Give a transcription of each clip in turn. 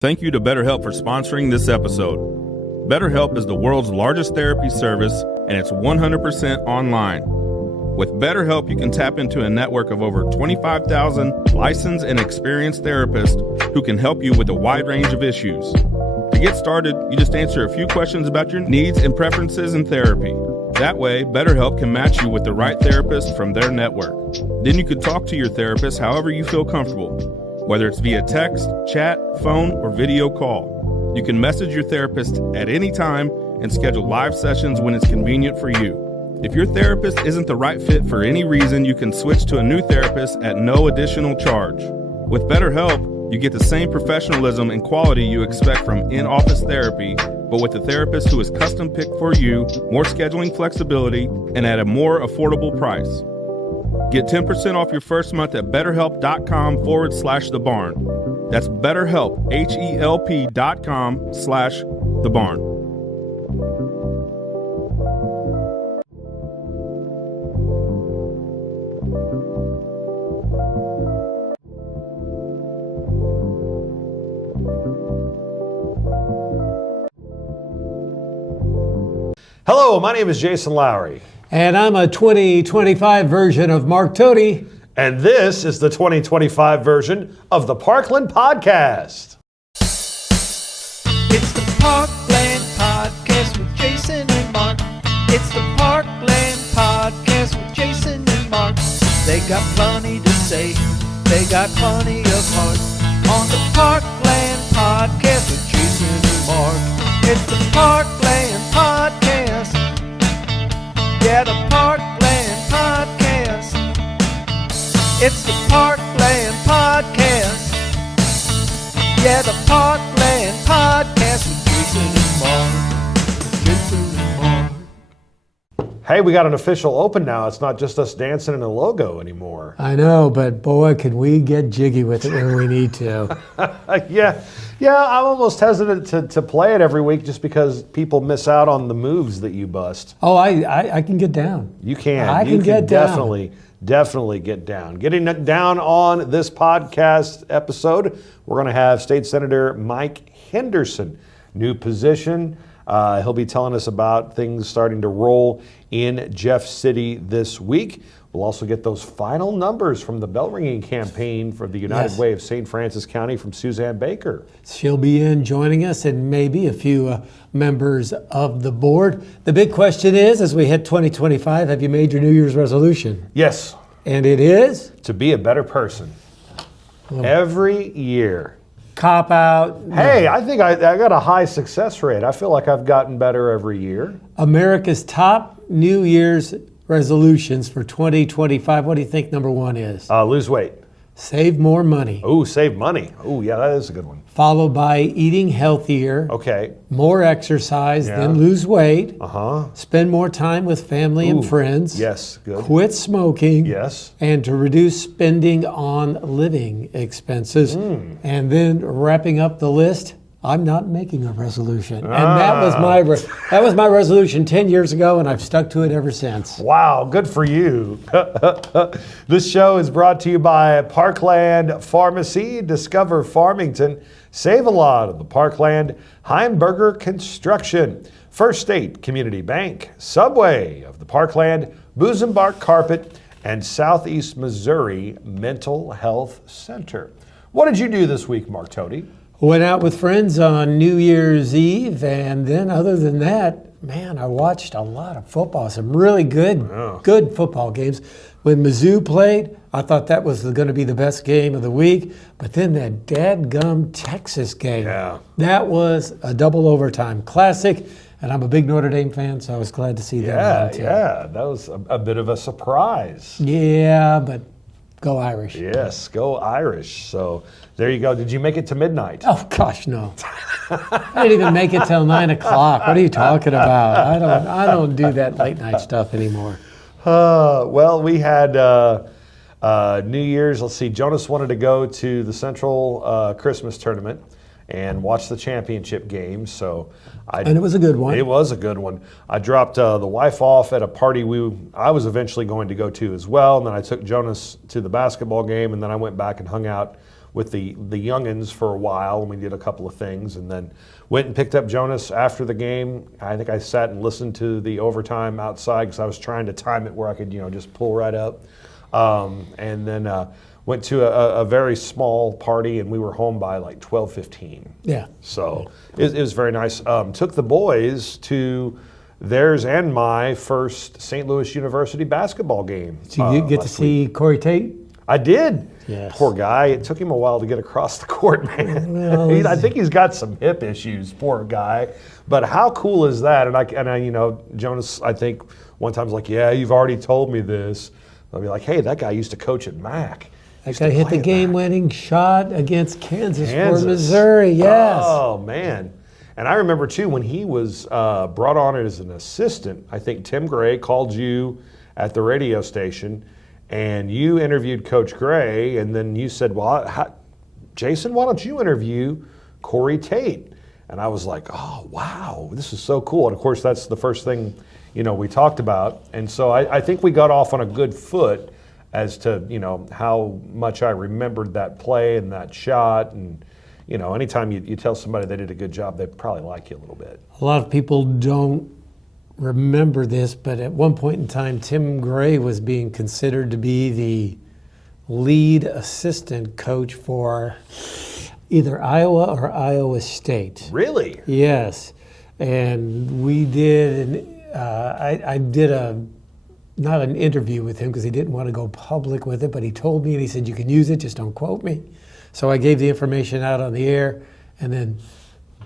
Thank you to BetterHelp for sponsoring this episode. BetterHelp is the world's largest therapy service, and it's 100% online. With BetterHelp, you can tap into a network of over 25,000 licensed and experienced therapists who can help you with a wide range of issues. To get started, you just answer a few questions about your needs and preferences in therapy. That way, BetterHelp can match you with the right therapist from their network. Then you can talk to your therapist however you feel comfortable, whether it's via text, chat, phone, or video call. You can message your therapist at any time and schedule live sessions when it's convenient for you. If your therapist isn't the right fit for any reason, you can switch to a new therapist at no additional charge. With BetterHelp, you get the same professionalism and quality you expect from in-office therapy, but with a therapist who is custom-picked for you, more scheduling flexibility, and at a more affordable price. Get 10% off your first month at betterhelp.com/thebarn. That's BetterHelp, HELP.com/thebarn. Hello, my name is Jason Lowry. And I'm a 2025 version of Mark Totally. And this is the 2025 version of the Parkland Podcast. It's the Parkland Podcast with Jason and Mark. It's the Parkland Podcast with Jason and Mark. They got plenty to say. They got plenty of heart. On the Parkland Podcast with Jason and Mark. It's the Parkland Podcast. Yeah, the Parkland Podcast. It's the Parkland Podcast. Yeah, the Parkland Podcast with Jason and Mark. Jason and Mark. Hey, we got an official open now. It's not just us dancing in a logo anymore. I know, but boy, can we get jiggy with it when we need to. Yeah, I'm almost hesitant to play it every week just because people miss out on the moves that you bust. Oh, I can get down. You can. I You can get down. Definitely get down. Getting down on this podcast episode, we're going to have State Senator Mike Henderson, new position. He'll be telling us about things starting to roll in Jeff City this week. We'll also get those final numbers from the bell ringing campaign for the United Way of St. Francis County from Suzanne Baker. She'll be in joining us and maybe a few members of the board. The big question is, as we hit 2025, have you made your New Year's resolution? Yes. And it is? To be a better person. Every year. Cop out. Hey, I think I got a high success rate. I feel like I've gotten better every year. America's top New Year's resolutions for 2025. What do you think number one is? Lose weight. Save more money. Ooh, save money. Ooh, yeah, that is a good one. Followed by eating healthier. Okay. More exercise, then lose weight. Spend more time with family and friends. Yes, good. Quit smoking. Yes. And to reduce spending on living expenses. And then wrapping up the list, I'm not making a resolution. And that was my resolution 10 years ago, and I've stuck to it ever since. Wow, good for you. This show is brought to you by Parkland Pharmacy. Discover Farmington. Save a lot of the Parkland. Heimberger Construction. First State Community Bank. Subway of the Parkland. Boozenbark Carpet. And Southeast Missouri Mental Health Center. What did you do this week, Mark Tody? Went out with friends on New Year's Eve, and then other than that, man, I watched a lot of football, some really good football games. When Mizzou played, I thought that was going to be the best game of the week, but then that dadgum Texas game, that was a double overtime classic, and I'm a big Notre Dame fan, so I was glad to see that. Yeah, that was a bit of a surprise. Yeah, but go Irish. Yes, go Irish. So there you go. Did you make it to midnight? Oh, gosh, no. I didn't even make it till 9 o'clock. What are you talking about? I don't do that late night stuff anymore. Well, we had New Year's. Let's see. Jonas wanted to go to the Central Christmas tournament and watch the championship game. And it was a good one. It was a good one. I dropped the wife off at a party I was eventually going to go to as well. And then I took Jonas to the basketball game, and then I went back and hung out with the youngins for a while, and we did a couple of things, and then went and picked up Jonas after the game. I think I sat and listened to the overtime outside because I was trying to time it where I could, just pull right up. And then went to a very small party, and we were home by like 12:15. Yeah. So it was very nice. Took the boys to theirs and my first St. Louis University basketball game. Did you get to see Corey Tate? I did. Yes. Poor guy. It took him a while to get across the court, man. Well, I think he's got some hip issues, poor guy. But how cool is that? And I Jonas, I think one time was like, yeah, you've already told me this. I'll be like, hey, that guy used to coach at Mac. That guy hit the game-winning shot against Kansas for Missouri, yes. Oh, man. And I remember, too, when he was brought on as an assistant, I think Tim Gray called you at the radio station, and you interviewed Coach Gray, and then you said, well, Jason, why don't you interview Corey Tate? And I was like, oh, wow, this is so cool. And, of course, that's the first thing, we talked about. And so I think we got off on a good foot as to, how much I remembered that play and that shot. And, anytime you tell somebody they did a good job, they probably like you a little bit. A lot of people don't remember this, but at one point in time, Tim Gray was being considered to be the lead assistant coach for either Iowa or Iowa State. Really? Yes. And we did, I did not an interview with him because he didn't want to go public with it, but he told me and he said, you can use it, just don't quote me. So I gave the information out on the air, and then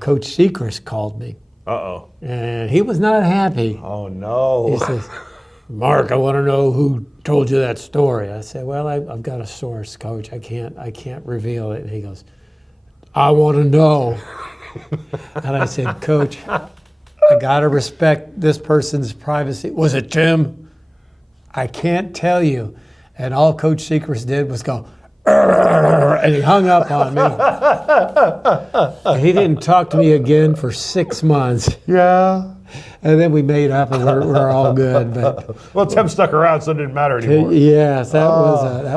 Coach Sechrist called me. Uh-oh. And he was not happy. Oh, no. He says, Mark, I want to know who told you that story. I said, well, I've got a source, Coach. I can't reveal it. And he goes, I want to know. And I said, Coach, I got to respect this person's privacy. Was it Tim? I can't tell you. And all Coach Sechrist did was go, and he hung up on me. And he didn't talk to me again for 6 months. Yeah. And then we made up, and we're all good. But well, Tim stuck around, so it didn't matter anymore. Yes, that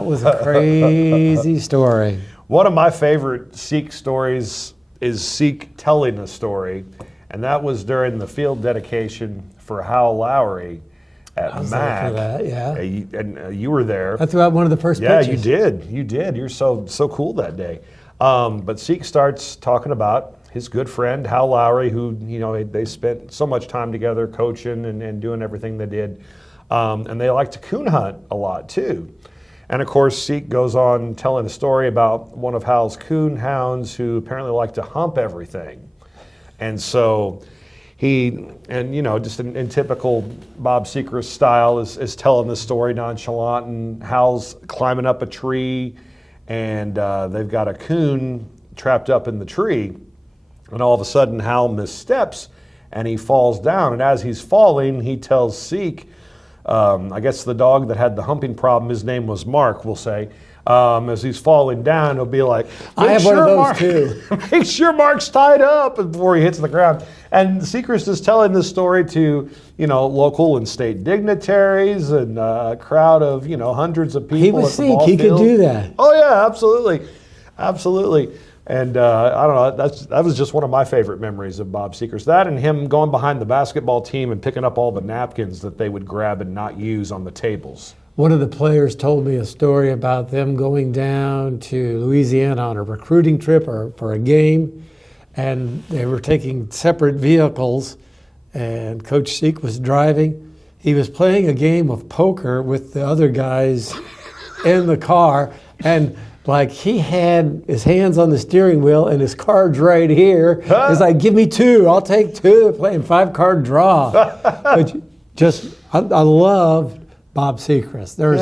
was a crazy story. One of my favorite Seek stories is Seek telling a story, and that was during the field dedication for Hal Lowry at I was Mac. there for that, yeah. And you were there. I threw out one of the first Yeah, pitches. you did. You're so cool that day. But Seek starts talking about his good friend Hal Lowry, who they spent so much time together coaching and doing everything they did, and they like to coon hunt a lot too. And of course, Seek goes on telling a story about one of Hal's coon hounds who apparently liked to hump everything, and so. Just in typical Bob Sechrist style, is telling this story nonchalant, and Hal's climbing up a tree, and they've got a coon trapped up in the tree, and all of a sudden Hal missteps, and he falls down, and as he's falling, he tells Seek, I guess the dog that had the humping problem, his name was Mark, we'll say, as he's falling down, he'll be like, I have one of those too. Make sure Mark's tied up before he hits the ground. And Sechrist is telling this story to, local and state dignitaries and a crowd of, hundreds of people. He was at the ball Seek. He field. could do that. Oh yeah, absolutely. And I don't know, that was just one of my favorite memories of Bob Sechrist. That and him going behind the basketball team and picking up all the napkins that they would grab and not use on the tables. One of the players told me a story about them going down to Louisiana on a recruiting trip or for a game, and they were taking separate vehicles, and Coach Seek was driving. He was playing a game of poker with the other guys in the car, and like he had his hands on the steering wheel and his cards right here. Huh? He's like, give me two, I'll take two. They're playing 5-card draw. But I loved Bob Sechrist. There was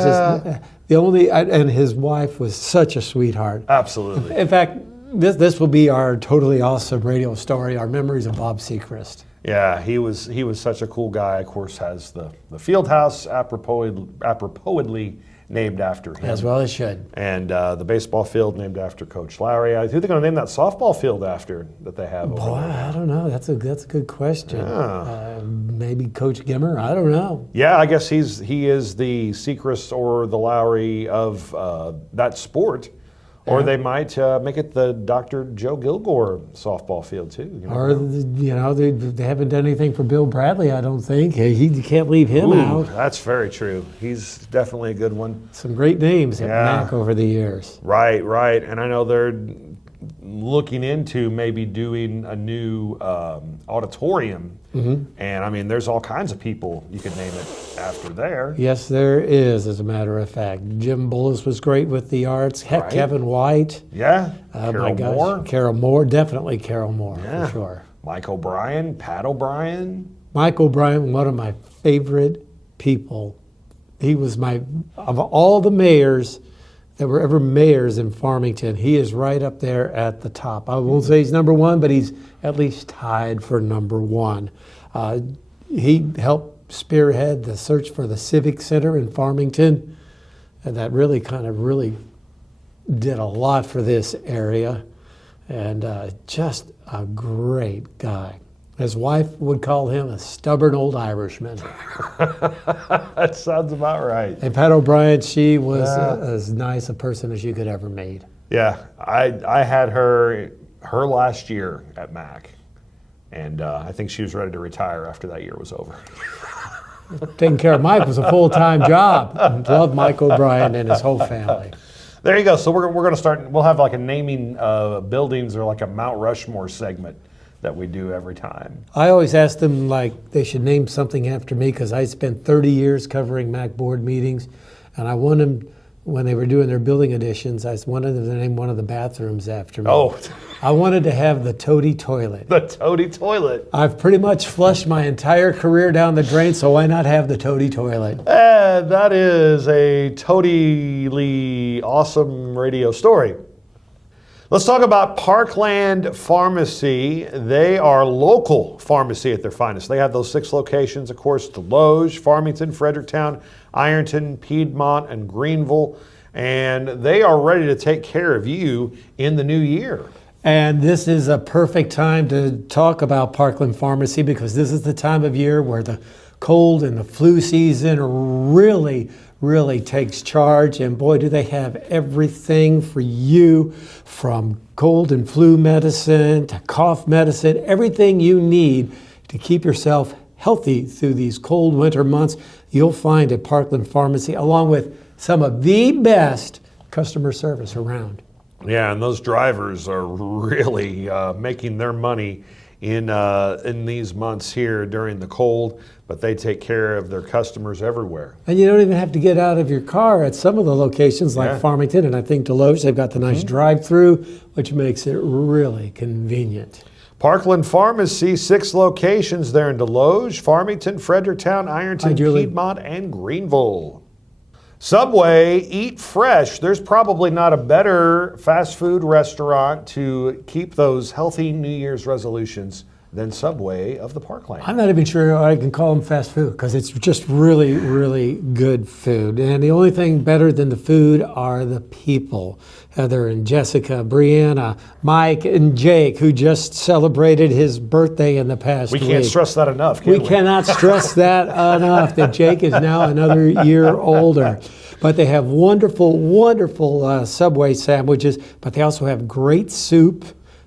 and his wife was such a sweetheart. Absolutely. In fact, this will be our totally awesome radio story, our memories of Bob Sechrist. Yeah, he was such a cool guy. Of course, has the field house aproposly named after him. As well as should. And the baseball field named after Coach Lowry. Who are they going to name that softball field after that they have over Boy, there? I don't know. That's a good question. Yeah. Maybe Coach Gimmer. I don't know. Yeah, I guess he is the Sechrist or the Lowry of that sport Or they might make it the Dr. Joe Gilgore softball field, too. You Or, they haven't done anything for Bill Bradley, I don't think. You can't leave him out. That's very true. He's definitely a good one. Some great names at MAC over the years. Right. And I know they're looking into maybe doing a new auditorium. And I mean, there's all kinds of people you could name it after there. Yes, there is, as a matter of fact. Jim Bullis was great with the arts. Heck, Kevin White. Yeah. Carol Moore. Carol Moore, definitely Carol Moore, for sure. Mike O'Brien, Pat O'Brien. Mike O'Brien, one of my favorite people. He was of all the mayors that were ever mayors in Farmington, he is right up there at the top. I won't say he's number one, but he's at least tied for number one. He helped spearhead the search for the Civic Center in Farmington, and that really did a lot for this area, and just a great guy. His wife would call him a stubborn old Irishman. That sounds about right. And Pat O'Brien, she was as nice a person as you could ever meet. Yeah, I had her last year at MAC, and I think she was ready to retire after that year was over. Taking care of Mike was a full-time job. Loved Mike O'Brien and his whole family. There you go. So we're going to start. We'll have like a naming buildings or like a Mount Rushmore segment that we do every time. I always ask them like they should name something after me because I spent 30 years covering MAC board meetings, and I want them, when they were doing their building additions, I wanted them to name one of the bathrooms after me. Oh. I wanted to have the Totally toilet. The Totally toilet. I've pretty much flushed my entire career down the drain, so why not have the Totally toilet? And that is a totally awesome radio story. Let's talk about Parkland Pharmacy. They are local pharmacy at their finest. They have those 6 locations, of course, Deloge, Farmington, Fredericktown, Ironton, Piedmont, and Greenville. And they are ready to take care of you in the new year. And this is a perfect time to talk about Parkland Pharmacy because this is the time of year where the cold and the flu season really takes charge, and boy, do they have everything for you, from cold and flu medicine to cough medicine, everything you need to keep yourself healthy through these cold winter months, you'll find at Parkland Pharmacy, along with some of the best customer service around. Yeah, and those drivers are really making their money in these months here during the cold, but they take care of their customers everywhere. And you don't even have to get out of your car at some of the locations like Farmington, and I think Deloge, they've got the nice drive-through, which makes it really convenient. Parkland Pharmacy, 6 locations there in Deloge, Farmington, Fredericktown, Ironton, Piedmont, and Greenville. Subway, eat fresh. There's probably not a better fast food restaurant to keep those healthy New Year's resolutions than Subway of the Parkland. I'm not even sure I can call them fast food because it's just really good food. And the only thing better than the food are the people. Heather and Jessica, Brianna, Mike and Jake, who just celebrated his birthday in the past week. We can't stress that enough, can we? We cannot stress that enough, that Jake is now another year older. But they have wonderful Subway sandwiches, but they also have great soup.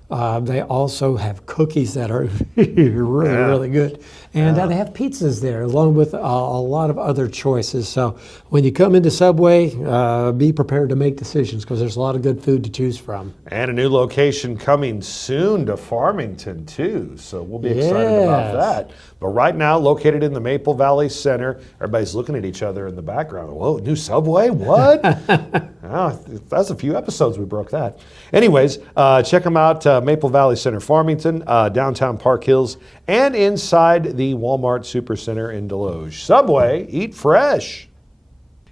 They also have cookies that are really good. And they have pizzas there, along with a lot of other choices. So when you come into Subway, be prepared to make decisions because there's a lot of good food to choose from. And a new location coming soon to Farmington, too. So we'll be excited about that. But right now, located in the Maple Valley Center, everybody's looking at each other in the background. Whoa, new Subway? What? That's a few episodes we broke that. Anyways, check them out, Maple Valley Center, Farmington, downtown Park Hills, and inside the Walmart Supercenter in Deloge. Subway, eat fresh.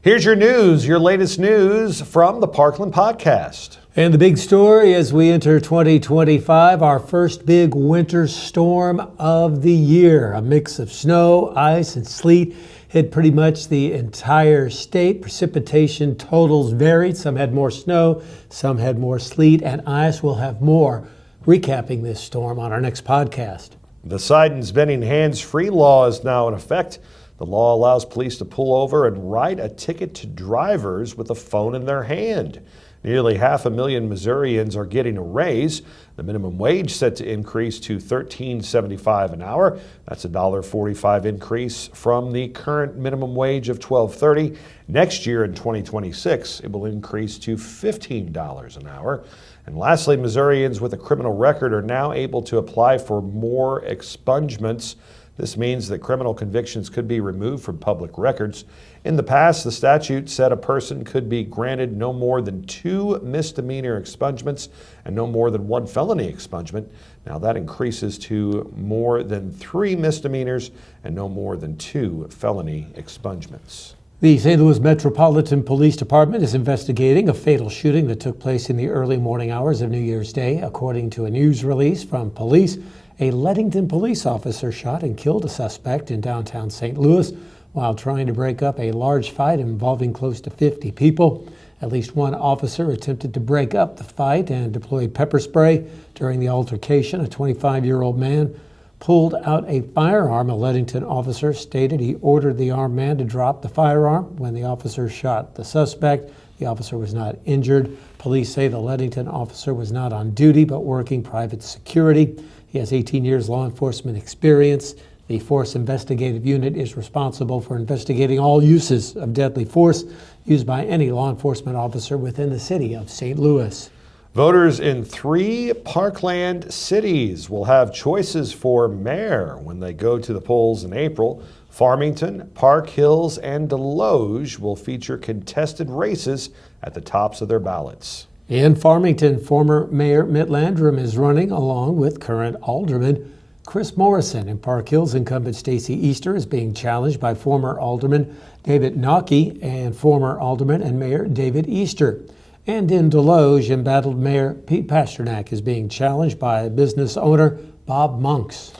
Here's your news, your latest news from the Parkland Podcast. And the big story as we enter 2025, our first big winter storm of the year. A mix of snow, ice, and sleet hit pretty much the entire state. Precipitation totals varied. Some had more snow, some had more sleet and ice. We'll have more recapping this storm on our next podcast. The Sidon's Bending Hands-Free law is now in effect. The law allows police to pull over and write a ticket to drivers with a phone in their hand. Nearly 500,000 Missourians are getting a raise. The minimum wage set to increase to $13.75 an hour. That's a $1.45 increase from the current minimum wage of $12.30. Next year in 2026, it will increase to $15 an hour. And lastly, Missourians with a criminal record are now able to apply for more expungements. This means that criminal convictions could be removed from public records. In the past, the statute said a person could be granted no more than 2 misdemeanor expungements and no more than 1 felony expungement. Now that increases to more than 3 misdemeanors and no more than 2 felony expungements. The St. Louis Metropolitan Police Department is investigating a fatal shooting that took place in the early morning hours of New Year's Day. According to a news release from police, a Leadington police officer shot and killed a suspect in downtown St. Louis while trying to break up a large fight involving close to 50 people. At least one officer attempted to break up the fight and deployed pepper spray. During the altercation, a 25-year-old man pulled out a firearm. A Leadington officer stated he ordered the armed man to drop the firearm when the officer shot the suspect. The officer was not injured. Police say the Leadington officer was not on duty but working private security. He has 18 years law enforcement experience. The Force Investigative Unit is responsible for investigating all uses of deadly force used by any law enforcement officer within the city of St. Louis. Voters in 3 Parkland cities will have choices for mayor when they go to the polls in April. Farmington, Park Hills, and Deloge will feature contested races at the tops of their ballots. In Farmington, former Mayor Mitt Landrum is running along with current Alderman Chris Morrison. In Park Hills, incumbent Stacey Easter is being challenged by former Alderman David Nockey and former Alderman and Mayor David Easter. And in Deloge, embattled Mayor Pete Pasternak is being challenged by business owner Bob Monks.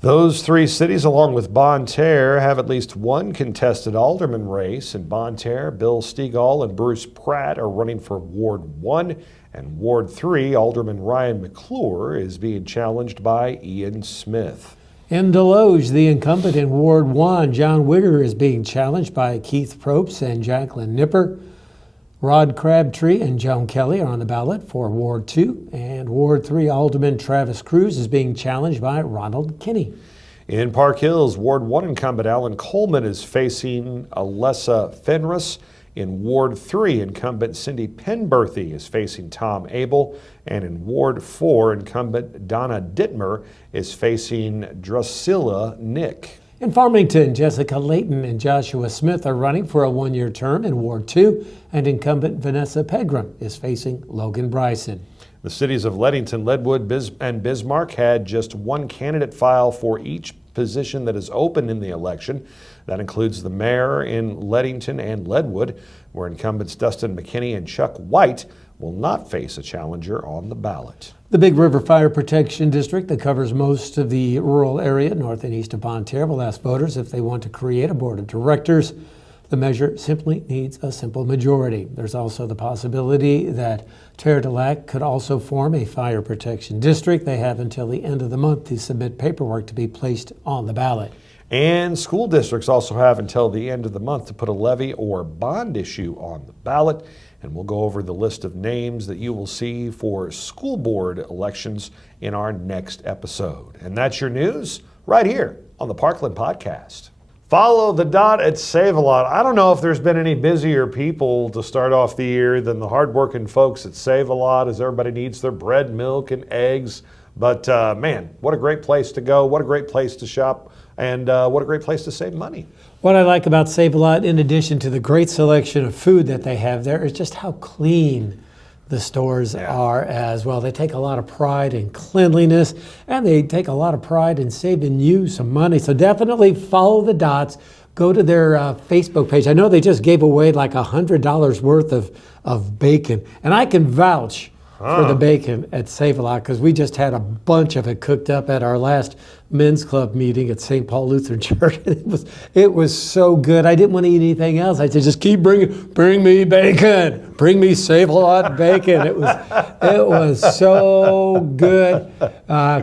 Those 3 cities, along with Bonne Terre, have at least one contested alderman race. In Bonne Terre, Bill Stegall and Bruce Pratt are running for Ward 1, and Ward 3, Alderman Ryan McClure is being challenged by Ian Smith. In Deloge, the incumbent in Ward 1, John Wigger, is being challenged by Keith Probst and Jacqueline Nipper. Rod Crabtree and Joan Kelly are on the ballot for Ward 2, and Ward 3 Alderman Travis Cruz is being challenged by Ronald Kinney. In Park Hills, Ward 1 incumbent Alan Coleman is facing Alessa Fenris. In Ward 3, incumbent Cindy Penberthy is facing Tom Abel. And in Ward 4, incumbent Donna Dittmer is facing Drusilla Nick. In Farmington, Jessica Layton and Joshua Smith are running for a 1-year term in Ward 2, and incumbent Vanessa Pegram is facing Logan Bryson. The cities of Leadington, Leadwood, and Bismarck had just one candidate file for each position that is open in the election. That includes the mayor in Leadington and Leadwood, where incumbents Dustin McKinney and Chuck White will not face a challenger on the ballot. The Big River Fire Protection District that covers most of the rural area north and east of Bonne Terre will ask voters if they want to create a board of directors. The measure simply needs a simple majority. There's also the possibility that Terre de Lac could also form a fire protection district. They have until the end of the month to submit paperwork to be placed on the ballot. And school districts also have until the end of the month to put a levy or bond issue on the ballot. And we'll go over the list of names that you will see for school board elections in our next episode. And that's your news right here on the Parkland Podcast. Follow the dot at Save-A-Lot. I don't know if there's been any busier people to start off the year than the hardworking folks at Save-A-Lot, as everybody needs their bread, milk, and eggs. But man, what a great place to go. What a great place to shop. And what a great place to save money. What I like about Save-A-Lot, in addition to the great selection of food that they have there, is just how clean the stores are as well. They take a lot of pride in cleanliness, and they take a lot of pride in saving you some money. So definitely follow the dots. Go to their Facebook page. I know they just gave away like $100 worth of bacon, and I can vouch for the bacon at Save-A-Lot because we just had a bunch of it cooked up at our last men's club meeting at St. Paul Lutheran Church. It was so good. I didn't want to eat anything else. I said, just keep bring me bacon. bring me Save-A-Lot bacon. It was so good.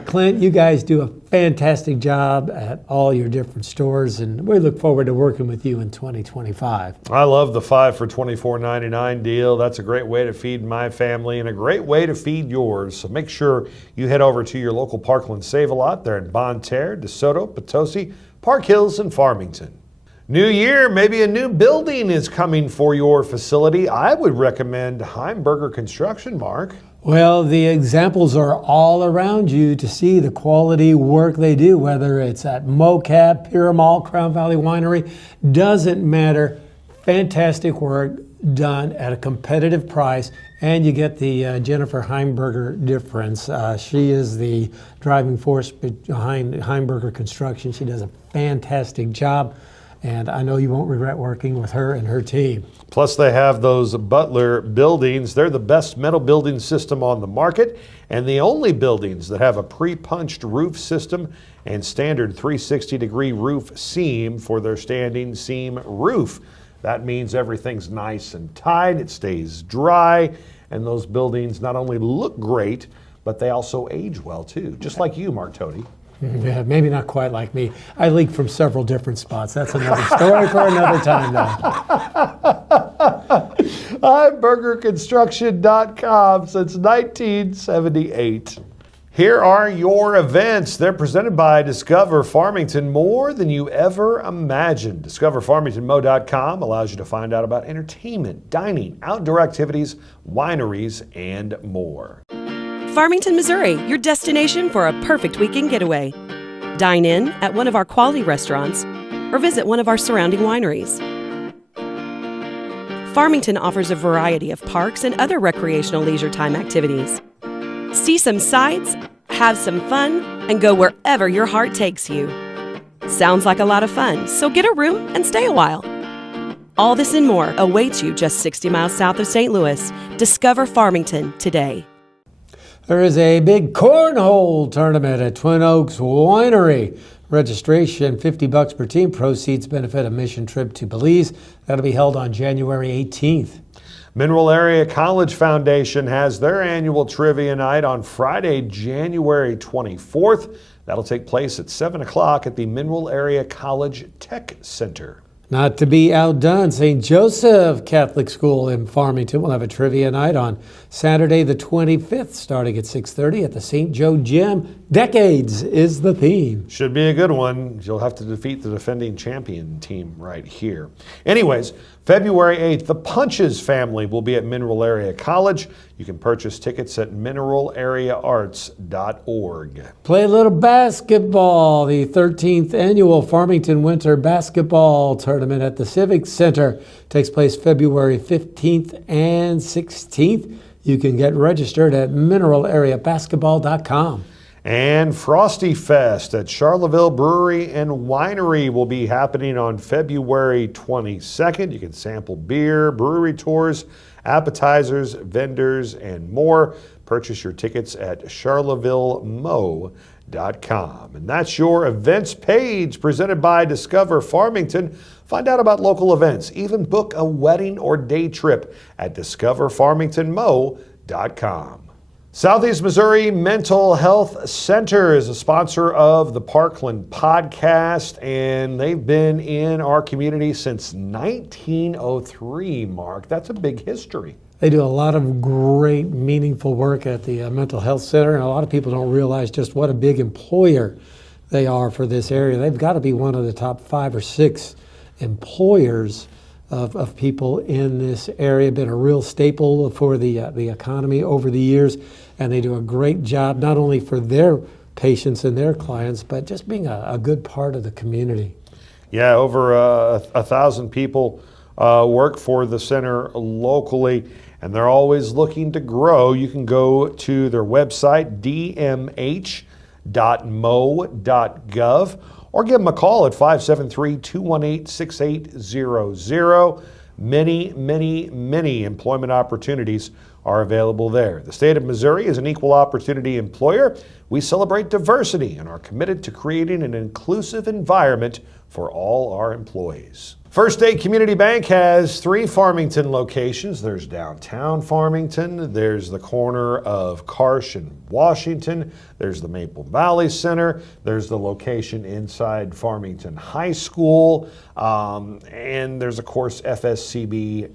Clint, you guys do a fantastic job at all your different stores, and we look forward to working with you in 2025. I love the 5 for $24.99 deal. That's a great way to feed my family and a great way to feed yours. So make sure you head over to your local Parkland Save-A-Lot. They're in Bonne Terre, DeSoto, Potosi, Park Hills, and Farmington. New year, maybe a new building is coming for your facility. I would recommend Heimberger Construction, Mark. Well, the examples are all around you to see the quality work they do, whether it's at MoCab, Pyramol, Crown Valley Winery, doesn't matter. Fantastic work done at a competitive price, and you get the Jennifer Heimberger difference. She is the driving force behind Heimberger Construction. She does a fantastic job, and I know you won't regret working with her and her team. Plus, they have those Butler buildings. They're the best metal building system on the market and the only buildings that have a pre-punched roof system and standard 360-degree roof seam for their standing seam roof. That means everything's nice and tight, it stays dry, and those buildings not only look great, but they also age well too, just like you, Mark Toti. Yeah, maybe not quite like me. I leak from several different spots. That's another story for another time, though. HeimbergerConstruction.com since 1978. Here are your events. They're presented by Discover Farmington, more than you ever imagined. DiscoverFarmingtonMo.gov allows you to find out about entertainment, dining, outdoor activities, wineries, and more. Farmington, Missouri, your destination for a perfect weekend getaway. Dine in at one of our quality restaurants or visit one of our surrounding wineries. Farmington offers a variety of parks and other recreational leisure time activities. See some sights, have some fun, and go wherever your heart takes you. Sounds like a lot of fun, so get a room and stay a while. All this and more awaits you just 60 miles south of St. Louis. Discover Farmington today. There is a big cornhole tournament at Twin Oaks Winery. Registration, $50 per team. Proceeds benefit a mission trip to Belize. That'll be held on January 18th. Mineral Area College Foundation has their annual trivia night on Friday, January 24th. That'll take place at 7 o'clock at the Mineral Area College Tech Center. Not to be outdone, St. Joseph Catholic School in Farmington will have a trivia night on Saturday the 25th, starting at 6:30 at the St. Joe Gym. Decades is the theme. Should be a good one. You'll have to defeat the defending champion team right here. Anyways, February 8th, the Punches family will be at Mineral Area College. You can purchase tickets at mineralareaarts.org. Play a little basketball. The 13th annual Farmington Winter Basketball Tournament at the Civic Center takes place February 15th and 16th. You can get registered at mineralareabasketball.com. And Frosty Fest at Charleville Brewery and Winery will be happening on February 22nd. You can sample beer, brewery tours, appetizers, vendors, and more. Purchase your tickets at charlevillemo.com. And that's your events page presented by Discover Farmington. Find out about local events. Even book a wedding or day trip at discoverfarmingtonmo.com. Southeast Missouri Mental Health Center is a sponsor of the Parkland podcast, and they've been in our community since 1903, Mark. That's a big history. They do a lot of great, meaningful work at the Mental Health Center, and a lot of people don't realize just what a big employer they are for this area. They've got to be one of the top 5 or 6 employers of people in this area. Been a real staple for the economy over the years, and they do a great job not only for their patients and their clients, but just being a good part of the community. Yeah, over 1,000 people work for the center locally, and they're always looking to grow. You can go to their website, dmh.mo.gov, or give them a call at 573-218-6800. Many, many, many employment opportunities are available there. The state of Missouri is an equal opportunity employer. We celebrate diversity and are committed to creating an inclusive environment for all our employees. First State Community Bank has 3 Farmington locations. There's downtown Farmington, there's the corner of Karsh and Washington, there's the Maple Valley Center, there's the location inside Farmington High School, and there's, of course, fscb.com,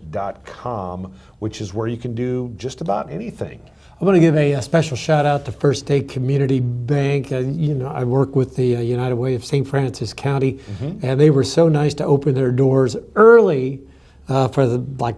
which is where you can do just about anything. I want to give a special shout out to First State Community Bank. I work with the United Way of St. Francis County, and they were so nice to open their doors early for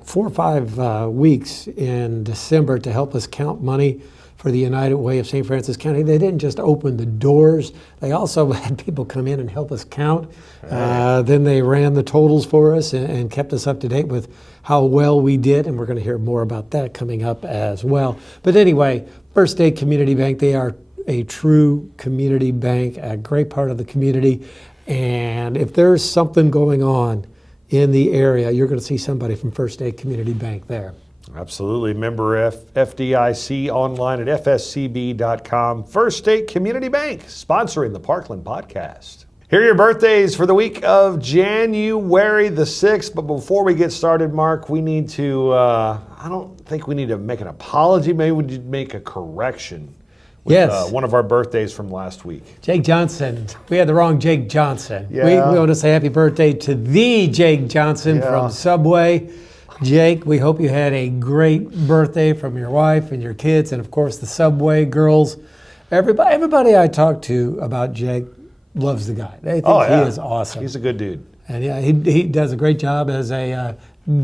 4 or 5 weeks in December to help us count money for the United Way of St. Francis County. They didn't just open the doors, they also had people come in and help us count. Then they ran the totals for us and kept us up to date with how well we did, and we're going to hear more about that coming up as well. But anyway, First State Community Bank, they are a true community bank, a great part of the community, and if there's something going on in the area, you're going to see somebody from First State Community Bank there. Absolutely. Member FDIC, online at fscb.com. First State Community Bank, sponsoring the Parkland podcast. Here are your birthdays for the week of January the 6th. But before we get started, Mark, we need to, I don't think we need to make an apology. Maybe we need to make a correction with Yes. one of our birthdays from last week. Jake Johnson. We had the wrong Jake Johnson. Yeah. We want to say happy birthday to the Jake Johnson from Subway. Jake, we hope you had a great birthday from your wife and your kids, and of course the Subway girls. Everybody I talked to about Jake loves the guy. They think he is awesome. He's a good dude. And yeah, he does a great job as a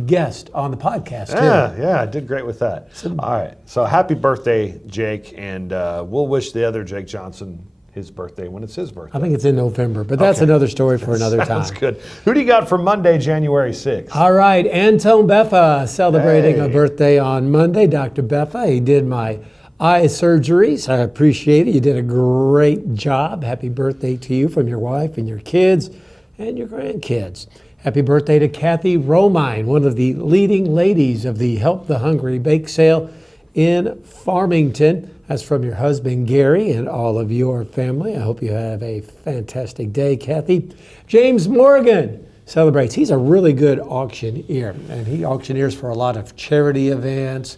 guest on the podcast too. Yeah, did great with that. All right, so happy birthday, Jake, and we'll wish the other Jake Johnson his birthday when it's his birthday. I think it's in November, but that's another story for another time. That's good. Who do you got for Monday, January 6th? All right, Antone Beffa celebrating a birthday on Monday. Dr. Beffa, he did my eye surgeries. I appreciate it. You did a great job. Happy birthday to you from your wife and your kids and your grandkids. Happy birthday to Kathy Romine, one of the leading ladies of the Help the Hungry Bake Sale in Farmington. That's from your husband, Gary, and all of your family. I hope you have a fantastic day, Kathy. James Morgan celebrates. He's a really good auctioneer, and he auctioneers for a lot of charity events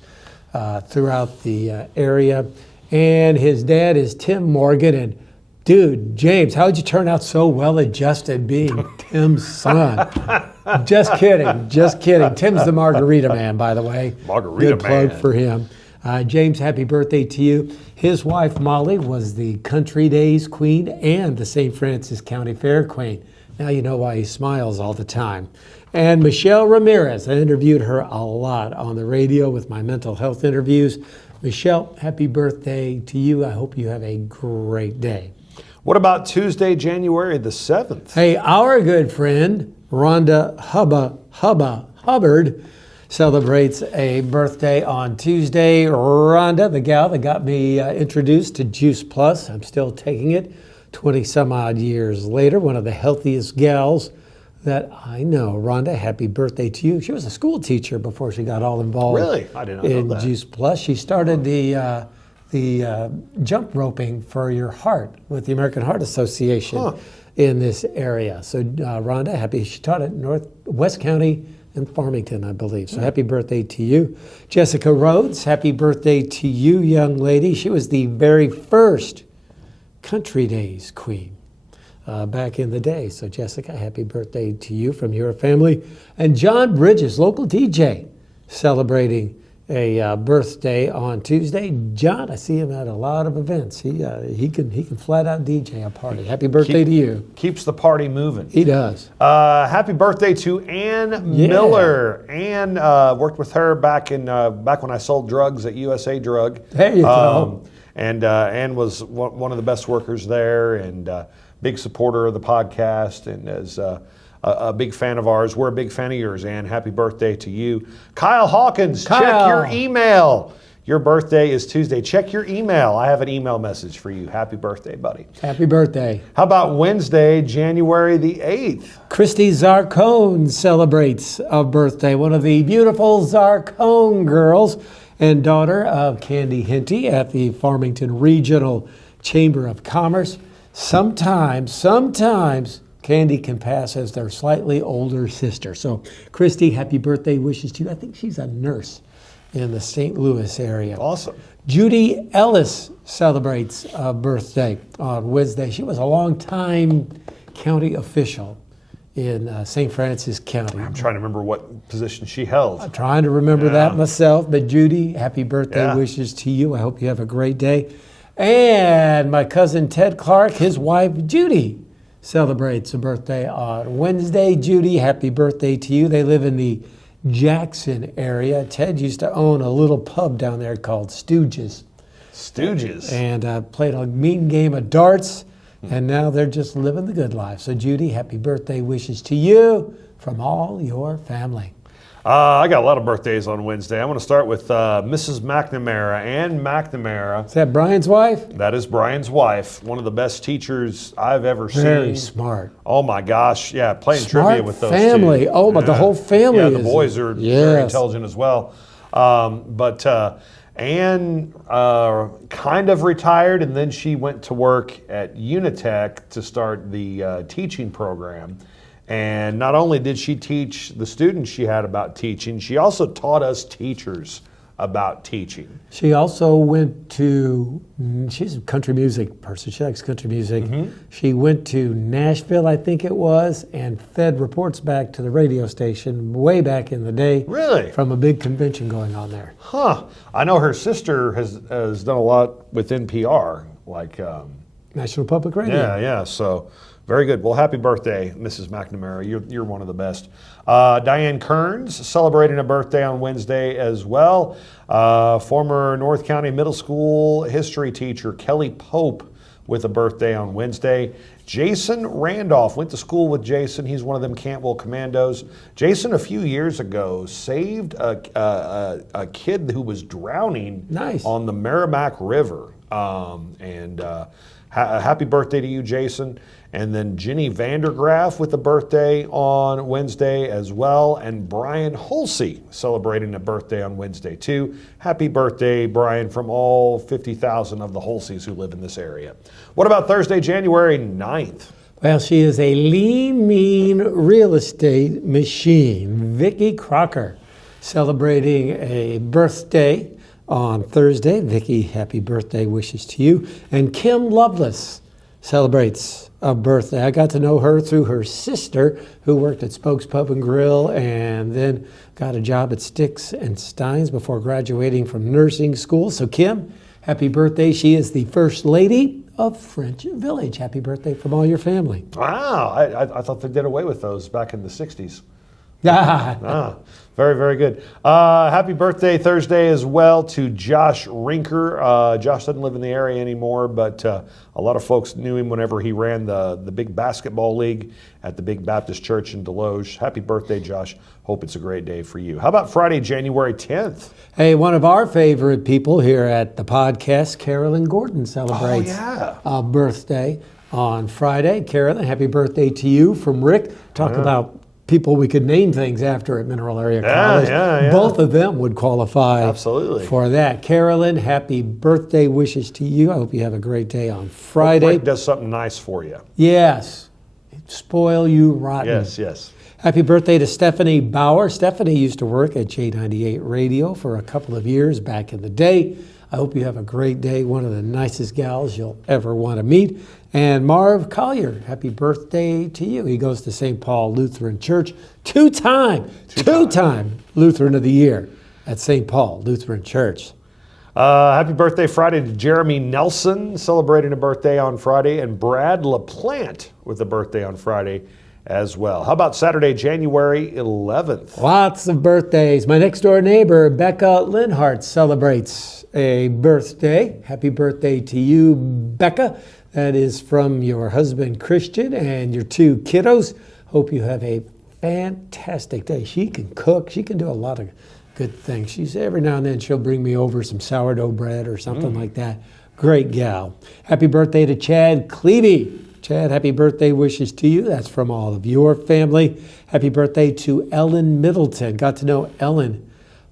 throughout the area. And his dad is Tim Morgan. And dude, James, how'd you turn out so well adjusted being Tim's son? Just kidding. Tim's the margarita man, by the way. Margarita Good plug man. for him. James, happy birthday to you. His wife, Molly, was the Country Days Queen and the St. Francis County Fair Queen. Now you know why he smiles all the time. And Michelle Ramirez, I interviewed her a lot on the radio with my mental health interviews. Michelle, happy birthday to you. I hope you have a great day. What about Tuesday, January the 7th? Hey, our good friend, Rhonda Hubbard, celebrates a birthday on Tuesday. Rhonda, the gal that got me introduced to Juice Plus. I'm still taking it 20 some odd years later. One of the healthiest gals that I know. Rhonda, happy birthday to you. She was a school teacher before she got all involved. Really? I did not know in that. Juice Plus. She started the jump roping for your heart with the American Heart Association in this area. So Rhonda, she taught at West County in Farmington, I believe. So happy birthday to you. Jessica Rhodes, happy birthday to you, young lady. She was the very first Country Days Queen back in the day. So Jessica, happy birthday to you from your family. And John Bridges, local DJ, celebrating a birthday on Tuesday. John, I see him at a lot of events. He can flat out DJ a party. Happy birthday to you. Keeps the party moving. He does. Happy birthday to Ann Miller. Ann, worked with her back when I sold drugs at USA Drug. There you go. And Ann was one of the best workers there, and big supporter of the podcast, and is a big fan of ours. We're a big fan of yours, Ann. Happy birthday to you. Kyle Hawkins, check your email. Your birthday is Tuesday. Check your email. I have an email message for you. Happy birthday, buddy. Happy birthday. How about Wednesday, January the 8th? Christy Zarcone celebrates a birthday. One of the beautiful Zarcone girls and daughter of Candy Henty at the Farmington Regional Chamber of Commerce. Sometimes Candy can pass as their slightly older sister. So, Christy, happy birthday wishes to you. I think she's a nurse in the St. Louis area. Awesome. Judy Ellis celebrates a birthday on Wednesday. She was a long-time county official in St. Francis County. I'm trying to remember what position she held. I'm trying to remember that myself, but Judy, happy birthday wishes to you. I hope you have a great day. And my cousin Ted Clark, his wife Judy, celebrates a birthday on Wednesday. Judy, happy birthday to you. They live in the Jackson area. Ted used to own a little pub down there called Stooges. Stooges. And played a mean game of darts, and now they're just living the good life. So Judy, happy birthday wishes to you from all your family. I got a lot of birthdays on Wednesday. I'm going to start with Mrs. McNamara, Ann McNamara. Is that Brian's wife? That is Brian's wife, one of the best teachers I've ever seen. Very smart. Oh my gosh, yeah, playing Smart trivia with those family. two. Oh, but the whole family Yeah, the is- boys are very intelligent as well. But Ann kind of retired, and then she went to work at Unitech to start the teaching program. And not only did she teach the students she had about teaching, she also taught us teachers about teaching. She also went to, she's a country music person. She likes country music. She went to Nashville, I think it was, and fed reports back to the radio station way back in the day. Really? From a big convention going on there. Huh. I know her sister has done a lot with NPR, like... National Public Radio. Yeah. So very good. Well, happy birthday, Mrs. McNamara. You're one of the best. Diane Kearns celebrating a birthday on Wednesday as well. Former North County Middle School history teacher Kelly Pope with a birthday on Wednesday. Jason Randolph, went to school with Jason. He's one of them Cantwell Commandos. Jason, a few years ago, saved a kid who was drowning on the Merrimack River. Happy birthday to you, Jason. And then Jenny Vandergraff with a birthday on Wednesday as well. And Brian Holsey celebrating a birthday on Wednesday too. Happy birthday, Brian, from all 50,000 of the Holseys who live in this area. What about Thursday, January 9th? Well, she is a lean, mean real estate machine. Vicki Crocker celebrating a birthday on Thursday. Vicki, happy birthday wishes to you. And Kim Lovelace celebrates a birthday. I got to know her through her sister, who worked at Spokes Pub and Grill and then got a job at Sticks and Steins before graduating from nursing school. So Kim, happy birthday. She is the First Lady of French Village. Happy birthday from all your family. Wow, I thought they did away with those back in the 60s. Very, very good. Happy birthday Thursday as well to Josh Rinker. Josh doesn't live in the area anymore, but a lot of folks knew him whenever he ran the big basketball league at the Big Baptist Church in Deloge. Happy birthday, Josh. Hope it's a great day for you. How about Friday, January 10th? Hey, one of our favorite people here at the podcast, Carolyn Gordon, celebrates a birthday on Friday. Carolyn, happy birthday to you from Rick. Talk about people we could name things after at Mineral Area College. Both of them would qualify for that. Carolyn, happy birthday wishes to you. I hope you have a great day on Friday. Hope Rick does something nice for you. Yes. Spoil you rotten. Yes. Happy birthday to Stephanie Bauer. Stephanie used to work at J98 Radio for a couple of years back in the day. I hope you have a great day. One of the nicest gals you'll ever want to meet. And Marv Collier, happy birthday to you. He goes to St. Paul Lutheran Church, two-time Lutheran of the Year at St. Paul Lutheran Church. Happy birthday Friday to Jeremy Nelson, celebrating a birthday on Friday, and Brad LaPlante with a birthday on Friday as well. How about Saturday, January 11th? Lots of birthdays. My next door neighbor, Becca Linhart, celebrates a birthday. Happy birthday to you, Becca. That is from your husband, Christian, and your two kiddos. Hope you have a fantastic day. She can cook. She can do a lot of good things. She's every now and then she'll bring me over some sourdough bread or something like that. Great gal. Happy birthday to Chad Clevey. Chad, happy birthday wishes to you. That's from all of your family. Happy birthday to Ellen Middleton. Got to know Ellen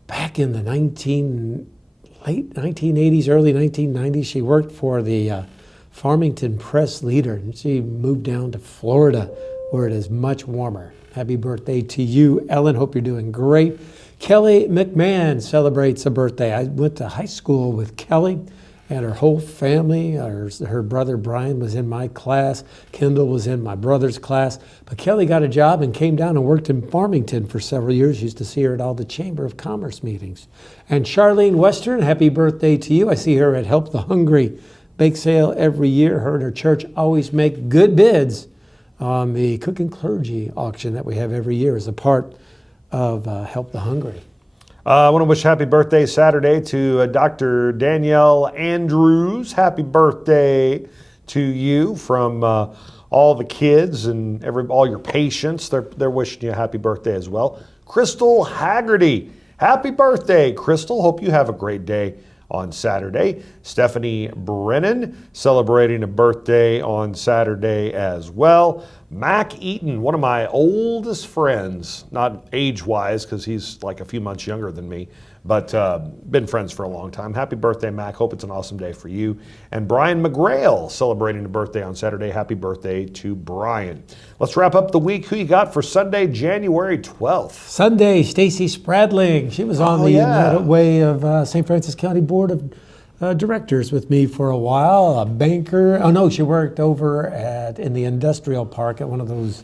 back in the late 1980s, early 1990s. She worked for the Farmington Press Leader, and she moved down to Florida where it is much warmer. Happy birthday to you, Ellen. Hope you're doing great. Kelly McMahon celebrates a birthday. I went to high school with Kelly and her whole family. Her brother Brian was in my class. Kendall was in my brother's class. But Kelly got a job and came down and worked in Farmington for several years. Used to see her at all the Chamber of Commerce meetings. And Charlene Western, happy birthday to you. I see her at Help the Hungry bake sale every year. Her and her church always make good bids on the Cooking Clergy auction that we have every year as a part of Help the Hungry. I want to wish happy birthday Saturday to Dr. Danielle Andrews. Happy birthday to you from all the kids and all your patients. They're wishing you a happy birthday as well. Crystal Haggerty, happy birthday, Crystal. Hope you have a great day on Saturday. Stephanie Brennan celebrating a birthday on Saturday as well. Mac Eaton, one of my oldest friends, not age-wise because he's like a few months younger than me, but been friends for a long time. Happy birthday, Mac. Hope it's an awesome day for you. And Brian McGrail celebrating a birthday on Saturday. Happy birthday to Brian. Let's wrap up the week. Who you got for Sunday, January 12th? Sunday, Stacy Spradling. She was on the United Way of St. Francis County Board of Directors with me for a while. A banker. Oh, no, she worked over in the industrial park at one of those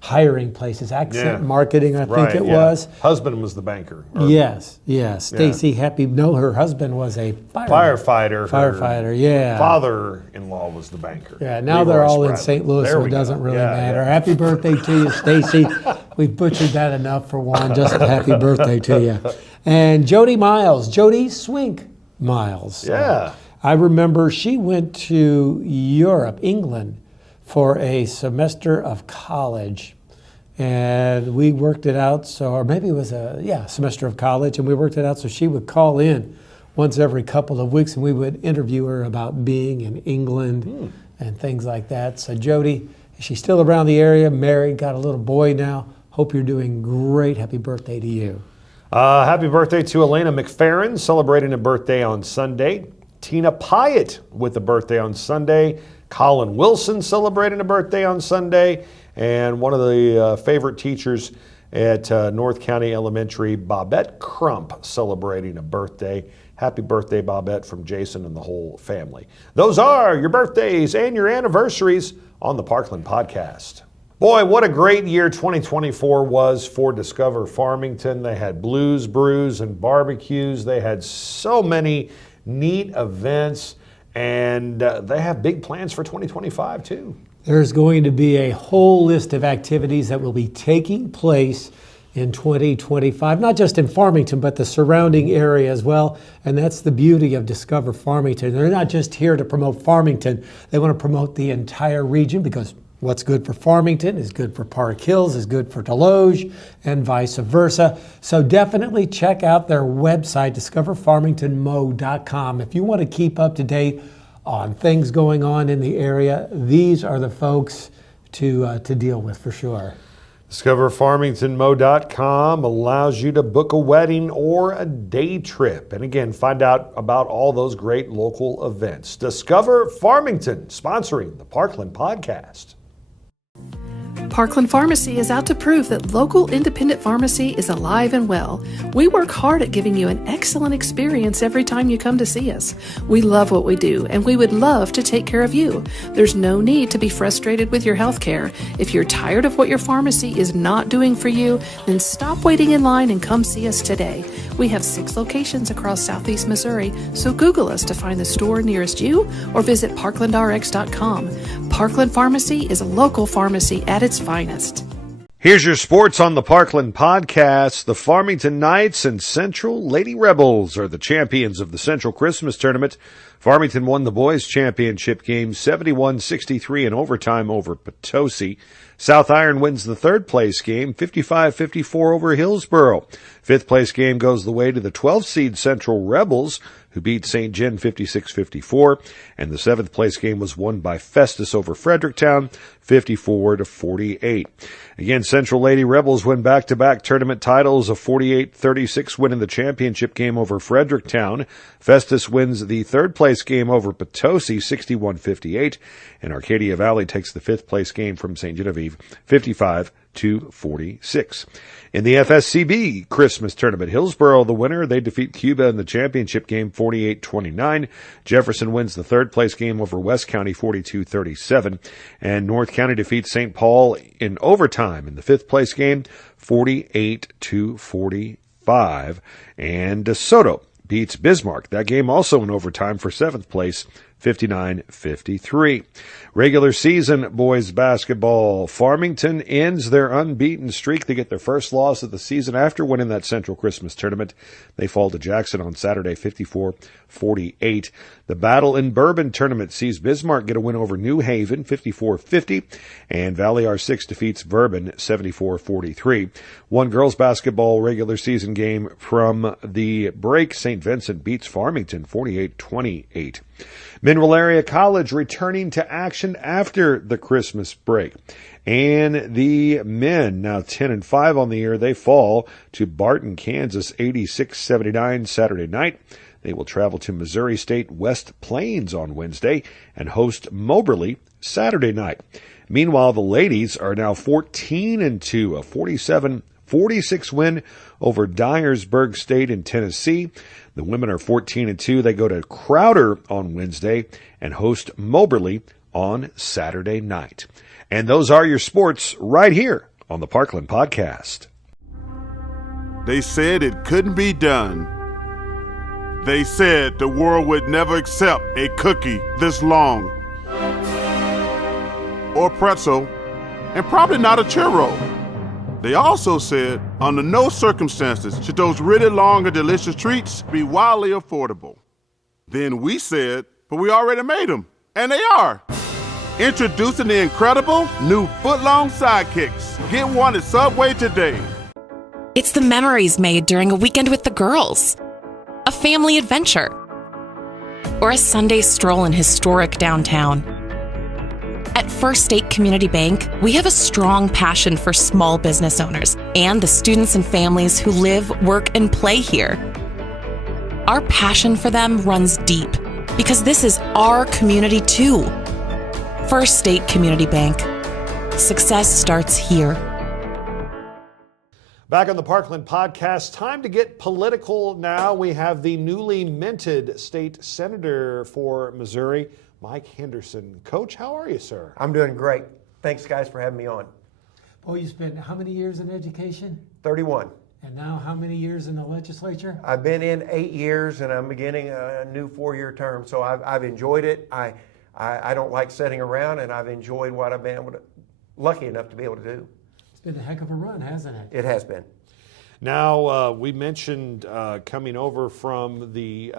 hiring places, Accent Marketing, I think it was. Husband was the banker. Yes. Stacy Happy. No, her husband was a firefighter. Yeah. Father-in-law was the banker. Yeah, now they're all in St. Louis, so it doesn't really matter. Happy birthday to you, Stacy. We've butchered that enough for one. Just a happy birthday to you. And Jody Miles, Jody Swink Miles. Yeah. I remember she went to Europe, England, for a semester of college, and we worked it out. Or maybe it was a semester of college, and we worked it out so she would call in once every couple of weeks, and we would interview her about being in England and things like that. So Jody, she's still around the area, married, got a little boy now. Hope you're doing great. Happy birthday to you. Happy birthday to Elena McFerrin, celebrating a birthday on Sunday. Tina Pyatt with a birthday on Sunday. Colin Wilson celebrating a birthday on Sunday. And one of the favorite teachers at North County Elementary, Bobette Crump, celebrating a birthday. Happy birthday, Bobette, from Jason and the whole family. Those are your birthdays and your anniversaries on the Parkland Podcast. Boy, what a great year 2024 was for Discover Farmington. They had blues, brews, and barbecues. They had so many neat events, and they have big plans for 2025 too. There's going to be a whole list of activities that will be taking place in 2025, not just in Farmington, but the surrounding area as well. And that's the beauty of Discover Farmington. They're not just here to promote Farmington. They want to promote the entire region, because what's good for Farmington is good for Park Hills, is good for Deloge, and vice versa. So definitely check out their website, discoverfarmingtonmo.gov. If you want to keep up to date on things going on in the area, these are the folks to deal with for sure. DiscoverFarmingtonMo.com allows you to book a wedding or a day trip. And again, find out about all those great local events. Discover Farmington, sponsoring the Parkland Podcast. Parkland Pharmacy is out to prove that local independent pharmacy is alive and well. We work hard at giving you an excellent experience every time you come to see us. We love what we do, and we would love to take care of you. There's no need to be frustrated with your health care. If you're tired of what your pharmacy is not doing for you, then stop waiting in line and come see us today. We have 6 locations across Southeast Missouri, so Google us to find the store nearest you or visit parklandrx.com. Parkland Pharmacy is a local pharmacy at its finest. Here's your sports on the Parkland Podcast. The Farmington Knights and Central Lady Rebels are the champions of the Central Christmas Tournament. Farmington won the boys' championship game 71-63 in overtime over Potosi. South Iron wins the third-place game 55-54 over Hillsboro. Fifth-place game goes the way to the 12th-seed Central Rebels, who beat St. John 56-54, and the 7th-place game was won by Festus over Fredericktown 54-48. Again, Central Lady Rebels win back-to-back tournament titles, a 48-36 win in the championship game over Fredericktown. Festus wins the third-place place game over Potosi, 61-58. And Arcadia Valley takes the 5th place game from St. Genevieve, 55-46. In the FSCB Christmas tournament, Hillsboro, the winner, they defeat Cuba in the championship game 48-29. Jefferson wins the 3rd place game over West County 42-37. And North County defeats St. Paul in overtime in the 5th place game 48-45. And DeSoto beats Bismarck. That game also in overtime for 7th place, 59-53. Regular season boys basketball. Farmington ends their unbeaten streak. They get their first loss of the season after winning that Central Christmas tournament. They fall to Jackson on Saturday, 54-48. The Battle in Bourbon tournament sees Bismarck get a win over New Haven, 54-50, and Valley R6 defeats Bourbon, 74-43. One girls basketball regular season game from the break. St. Vincent beats Farmington, 48-28. Mineral Area College returning to action after the Christmas break. And the men, now 10-5 on the year, they fall to Barton, Kansas, 86-79 Saturday night. They will travel to Missouri State West Plains on Wednesday and host Moberly Saturday night. Meanwhile, the ladies are now 14-2, a 47-46 win over Dyersburg State in Tennessee. The women are 14-2. They go to Crowder on Wednesday and host Moberly on Saturday night. And those are your sports right here on the Parkland Podcast. They said it couldn't be done. They said the world would never accept a cookie this long, or pretzel, and probably not a churro. They also said, under no circumstances should those really long and delicious treats be wildly affordable. Then we said, but we already made them, and they are. Introducing the incredible new foot-long sidekicks. Get one at Subway today. It's the memories made during a weekend with the girls, a family adventure, or a Sunday stroll in historic downtown. At First State Community Bank, we have a strong passion for small business owners and the students and families who live, work, and play here. Our passion for them runs deep because this is our community too. First State Community Bank. Success starts here. Back on the Parkland Podcast, time to get political now. We have the newly minted state senator for Missouri, Mike Henderson. Coach, how are you, sir? I'm doing great. Thanks, guys, for having me on. Boy, you spent how many years in education? 31. And now how many years in the legislature? I've been in 8 years, and I'm beginning a new 4-year term, so I've enjoyed it. I don't like sitting around, and I've enjoyed what I've been lucky enough to be able to do. It's been a heck of a run, hasn't it? It has been. Now, we mentioned coming over from the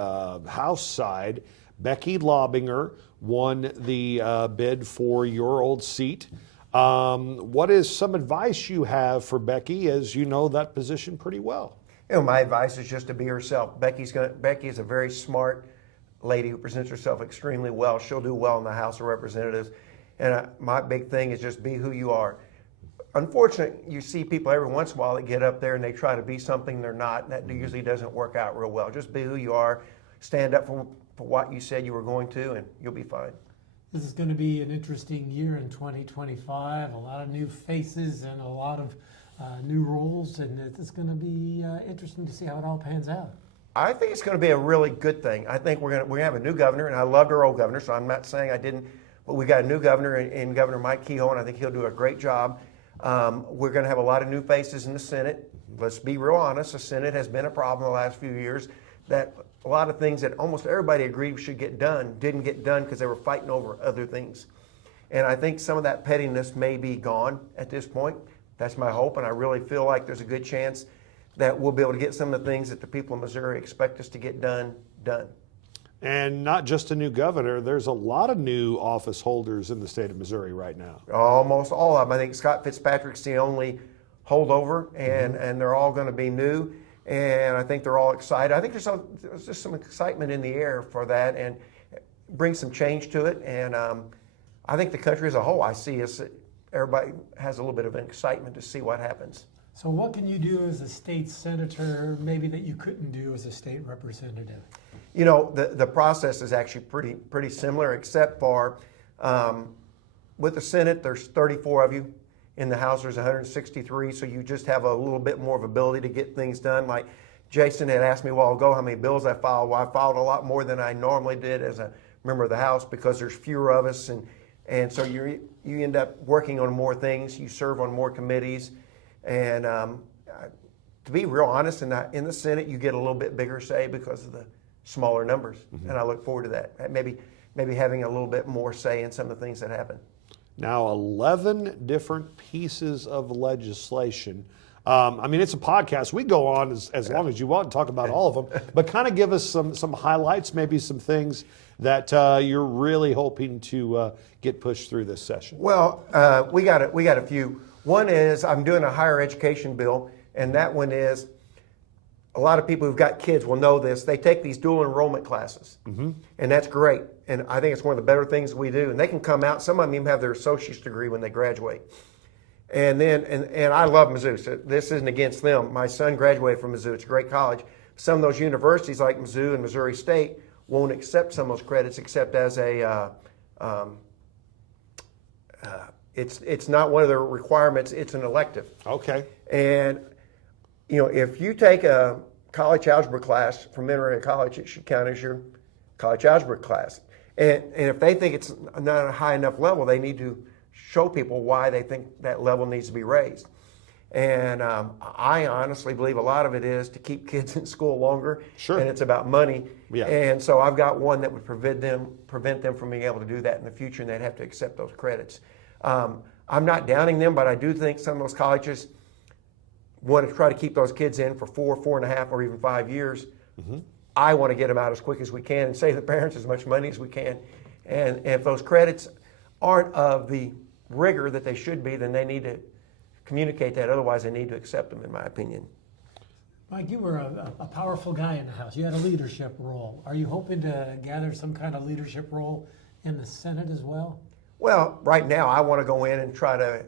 House side, Becky Lobinger won the bid for your old seat. What is some advice you have for Becky, as you know that position pretty well? You know, my advice is just to be herself. Becky is a very smart lady who presents herself extremely well. She'll do well in the House of Representatives. And my big thing is just be who you are. Unfortunately, you see people every once in a while that get up there and they try to be something they're not, and that usually doesn't work out real well. Just be who you are. Stand up for what you said you were going to, and you'll be fine. This is going to be an interesting year in 2025. A lot of new faces and a lot of new roles, and it's going to be interesting to see how it all pans out. I think it's going to be a really good thing. I think we're going to have a new governor, and I loved our old governor, so I'm not saying I didn't, but we got a new governor in Governor Mike Kehoe, and I think he'll do a great job. We're going to have a lot of new faces in the Senate. Let's be real honest, the Senate has been a problem the last few years, that a lot of things that almost everybody agreed should get done didn't get done because they were fighting over other things. And I think some of that pettiness may be gone at this point. That's my hope, and I really feel like there's a good chance that we'll be able to get some of the things that the people of Missouri expect us to get done. And not just a new governor, there's a lot of new office holders in the state of Missouri right now. Almost all of them. I think Scott Fitzpatrick's the only holdover, and they're all going to be new. And I think they're all excited. I think there's just some excitement in the air for that, and bring some change to it. And I think the country as a whole, I see everybody has a little bit of an excitement to see what happens. So what can you do as a state senator, maybe that you couldn't do as a state representative? You know, the process is actually pretty similar, except for with the Senate, there's 34 of you. In the House, there's 163, so you just have a little bit more of ability to get things done. Like Jason had asked me a while ago how many bills I filed. Well, I filed a lot more than I normally did as a member of the House because there's fewer of us, and so you end up working on more things. You serve on more committees, and to be real honest, in the Senate, you get a little bit bigger say because of the smaller numbers, and I look forward to that. Maybe having a little bit more say in some of the things that happen. Now, 11 different pieces of legislation. I mean, it's a podcast. We go on as long as you want and talk about all of them, but kind of give us some highlights, maybe some things that you're really hoping to get pushed through this session. Well, we got a few. One is I'm doing a higher education bill, and that one is a lot of people who've got kids will know this. They take these dual enrollment classes, and that's great. And I think it's one of the better things we do. And they can come out. Some of them even have their associate's degree when they graduate. And then, and I love Mizzou. So this isn't against them. My son graduated from Mizzou. It's a great college. Some of those universities like Mizzou and Missouri State won't accept some of those credits except as a. It's not one of their requirements. It's an elective. Okay. And you know, if you take a college algebra class from entering a college, it should count as your college algebra class. And if they think it's not a high enough level, they need to show people why they think that level needs to be raised. And I honestly believe a lot of it is to keep kids in school longer. Sure. And it's about money. Yeah. And so I've got one that would prevent them from being able to do that in the future, and they'd have to accept those credits. I'm not downing them, but I do think some of those colleges want to try to keep those kids in for 4.5, or even 5 years. I want to get them out as quick as we can and save the parents as much money as we can. And if those credits aren't of the rigor that they should be, then they need to communicate that. Otherwise, they need to accept them, in my opinion. Mike, you were a powerful guy in the House. You had a leadership role. Are you hoping to gather some kind of leadership role in the Senate as well? Well, right now, I want to go in and try to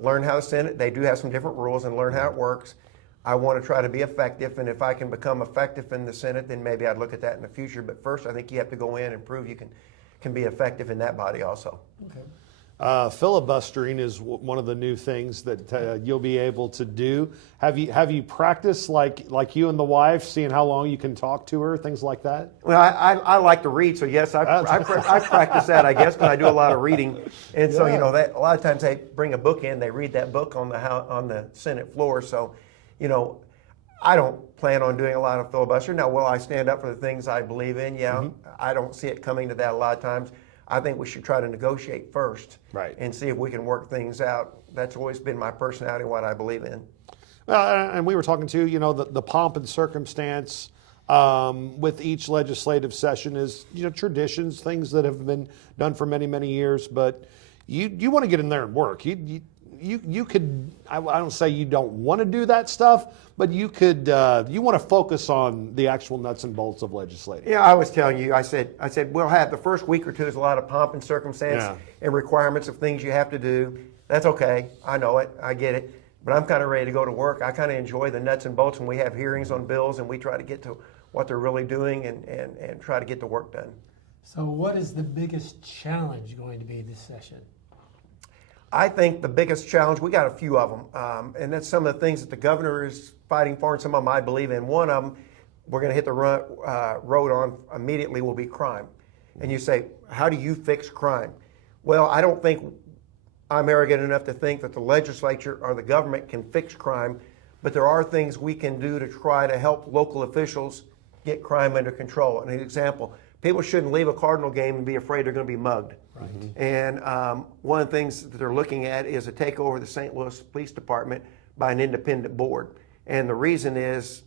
learn how the Senate, they do have some different rules, and learn how it works. I want to try to be effective, and if I can become effective in the Senate, then maybe I'd look at that in the future. But first, I think you have to go in and prove you can be effective in that body also. Okay. Filibustering is one of the new things that you'll be able to do. Have you practiced like you and the wife, seeing how long you can talk to her, things like that? Well, I like to read, so yes, I practice that, I guess, because I do a lot of reading, and so you know that a lot of times they bring a book in, they read that book on the Senate floor. So, you know, I don't plan on doing a lot of filibuster. Now, will I stand up for the things I believe in? Yeah, I don't see it coming to that a lot of times. I think we should try to negotiate first, right, and see if we can work things out. That's always been my personality and what I believe in. Well, and we were talking to, you know, the pomp and circumstance with each legislative session is, you know, traditions, things that have been done for many, many years. But you want to get in there and work. You could, I don't say you don't want to do that stuff, but you could, you want to focus on the actual nuts and bolts of legislating. Yeah, I was telling you, I said we'll have the first week or two is a lot of pomp and circumstance and requirements of things you have to do. That's okay. I know it. I get it. But I'm kind of ready to go to work. I kind of enjoy the nuts and bolts when we have hearings on bills and we try to get to what they're really doing and try to get the work done. So what is the biggest challenge going to be this session? I think the biggest challenge, we got a few of them, and that's some of the things that the governor is fighting for, and some of them I believe in. One of them, we're going to hit the road on immediately, will be crime. And you say, how do you fix crime? Well, I don't think I'm arrogant enough to think that the legislature or the government can fix crime, but there are things we can do to try to help local officials get crime under control. An example, people shouldn't leave a Cardinal game and be afraid they're going to be mugged. Right. And one of the things that they're looking at is a takeover of the St. Louis Police Department by an independent board. And the reason is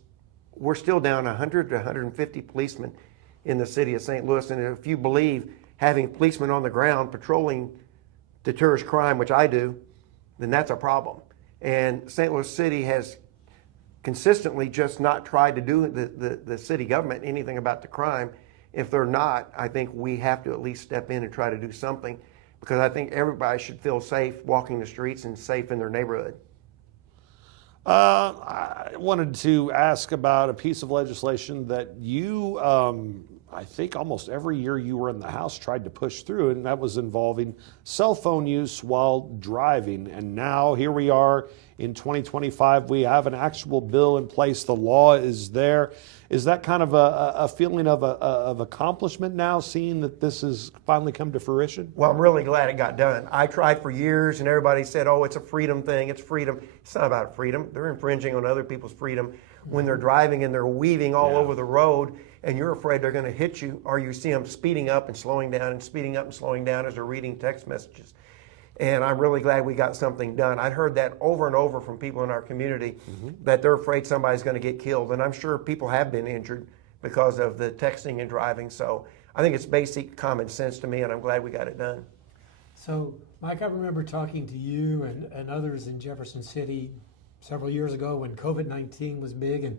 we're still down 100 to 150 policemen in the city of St. Louis. And if you believe having policemen on the ground patrolling deters crime, which I do, then that's a problem. And St. Louis City has consistently just not tried to do the city government anything about the crime. If they're not, I think we have to at least step in and try to do something, because I think everybody should feel safe walking the streets and safe in their neighborhood. I wanted to ask about a piece of legislation that you, I think almost every year you were in the House, tried to push through, and that was involving cell phone use while driving. And now here we are in 2025. We have an actual bill in place. The law is there. Is that kind of a feeling of accomplishment now, seeing that this has finally come to fruition? Well, I'm really glad it got done. I tried for years, and everybody said, oh, it's a freedom thing. It's freedom. It's not about freedom. They're infringing on other people's freedom when they're driving and they're weaving all over the road, and you're afraid they're going to hit you, or you see them speeding up and slowing down and speeding up and slowing down as they're reading text messages. And I'm really glad we got something done. I'd heard that over and over from people in our community that they're afraid somebody's going to get killed. And I'm sure people have been injured because of the texting and driving. So I think it's basic common sense to me, and I'm glad we got it done. So, Mike, I remember talking to you and others in Jefferson City several years ago when COVID-19 was big and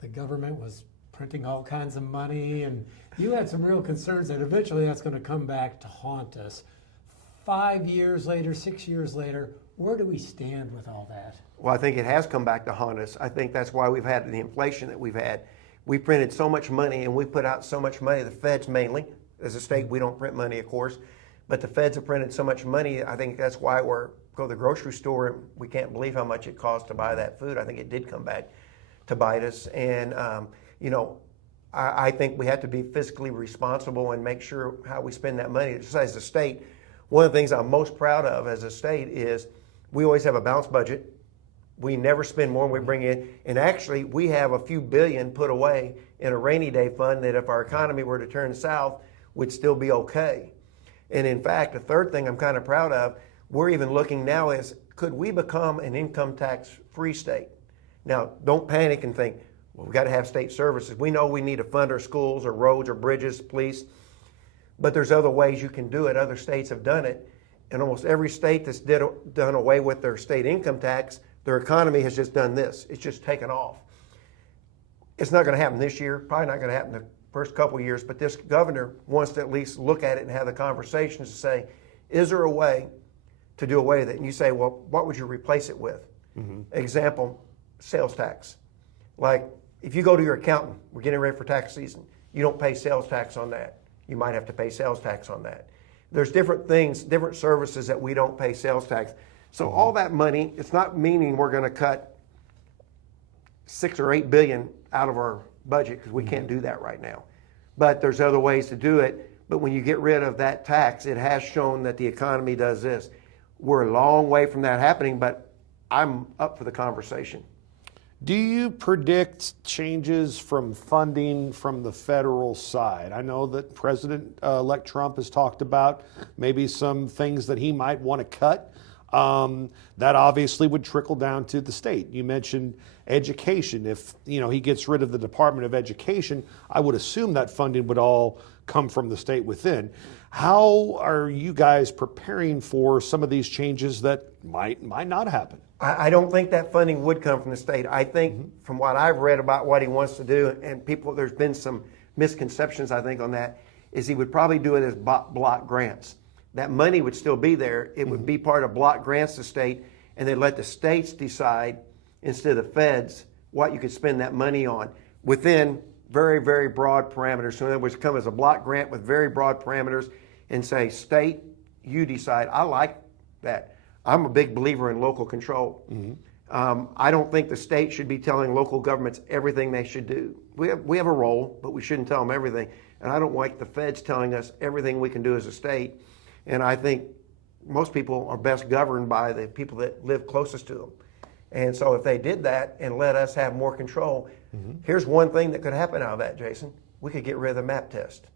the government was printing all kinds of money. And you had some real concerns that eventually that's going to come back to haunt us. 5 years later, 6 years later, where do we stand with all that? Well, I think it has come back to haunt us. I think that's why we've had the inflation that we've had. We printed so much money and we put out so much money, the feds mainly. As a state, we don't print money, of course, but the feds have printed so much money. I think that's why go to the grocery store and we can't believe how much it costs to buy that food. I think it did come back to bite us. And, I think we have to be fiscally responsible and make sure how we spend that money. Just as a state, one of the things I'm most proud of as a state is we always have a balanced budget. We never spend more than we bring in. And actually, we have a few billion put away in a rainy day fund that if our economy were to turn south, would still be okay. And in fact, the third thing I'm kind of proud of, we're even looking now is, could we become an income tax free state? Now, don't panic and think, well, we've got to have state services. We know we need to fund our schools or roads or bridges, police. But there's other ways you can do it. Other states have done it. And almost every state that's done away with their state income tax, their economy has just done this. It's just taken off. It's not going to happen this year, probably not going to happen the first couple of years, but this governor wants to at least look at it and have the conversations to say, is there a way to do away with it? And you say, well, what would you replace it with? Example, sales tax. Like if you go to your accountant, we're getting ready for tax season, you don't pay sales tax on that. You might have to pay sales tax on that. There's different things, different services that we don't pay sales tax. So all that money, it's not meaning we're going to cut 6 or 8 billion out of our budget because we can't do that right now. But there's other ways to do it. But when you get rid of that tax, it has shown that the economy does this. We're a long way from that happening, but I'm up for the conversation. Do you predict changes from funding from the federal side? I know that President-elect Trump has talked about maybe some things that he might want to cut. That obviously would trickle down to the state. You mentioned education. If he gets rid of the Department of Education, I would assume that funding would all come from the state within. How are you guys preparing for some of these changes that might not happen? I don't think that funding would come from the state. I think from what I've read about what he wants to do, and there's been some misconceptions, I think, on that, is he would probably do it as block grants. That money would still be there. It would be part of block grants to state, and they'd let the states decide instead of the feds what you could spend that money on within very, very broad parameters. So in other words, come as a block grant with very broad parameters and say, state, you decide. I like that. I'm a big believer in local control. I don't think the state should be telling local governments everything they should do. We have a role, but we shouldn't tell them everything. And I don't like the feds telling us everything we can do as a state. And I think most people are best governed by the people that live closest to them. And so if they did that and let us have more control, here's one thing that could happen out of that, Jason. We could get rid of the MAP test,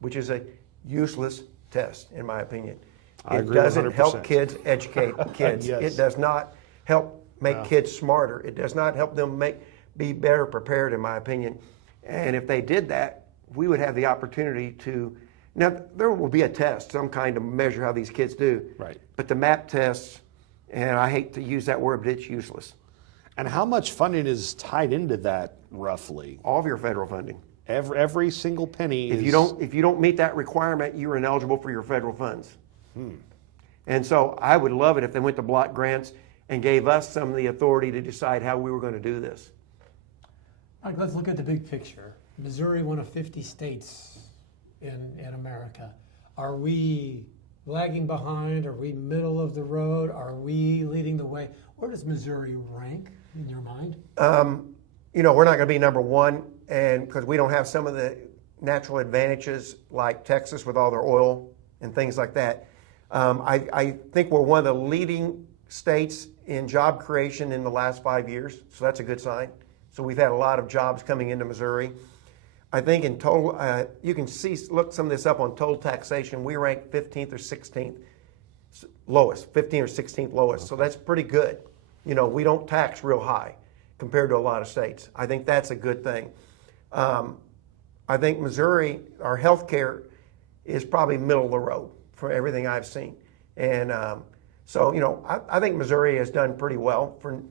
which is a useless test, in my opinion. It doesn't help kids educate kids. Yes. It does not help make kids smarter. It does not help them be better prepared, in my opinion. And if they did that, we would have the opportunity to. Now, there will be a test, some kind to measure how these kids do. Right. But the MAP tests, and I hate to use that word, but it's useless. And how much funding is tied into that, roughly? All of your federal funding. Every single penny. If you don't meet that requirement, you're ineligible for your federal funds. And so I would love it if they went to block grants and gave us some of the authority to decide how we were going to do this. Mike, let's look at the big picture. Missouri, one of 50 states in America. Are we lagging behind? Are we middle of the road? Are we leading the way? Where does Missouri rank in your mind? You know, we're not going to be number one, and because we don't have some of the natural advantages like Texas with all their oil and things like that. I think we're one of the leading states in job creation in the last 5 years, so that's a good sign. So we've had a lot of jobs coming into Missouri. I think in total, you can look some of this up on total taxation. We rank 15th or 16th lowest, 15th or 16th lowest. So that's pretty good. You know, we don't tax real high compared to a lot of states. I think that's a good thing. I think Missouri, our health care is probably middle of the road for everything I've seen. And so, you know, I think Missouri has done pretty well for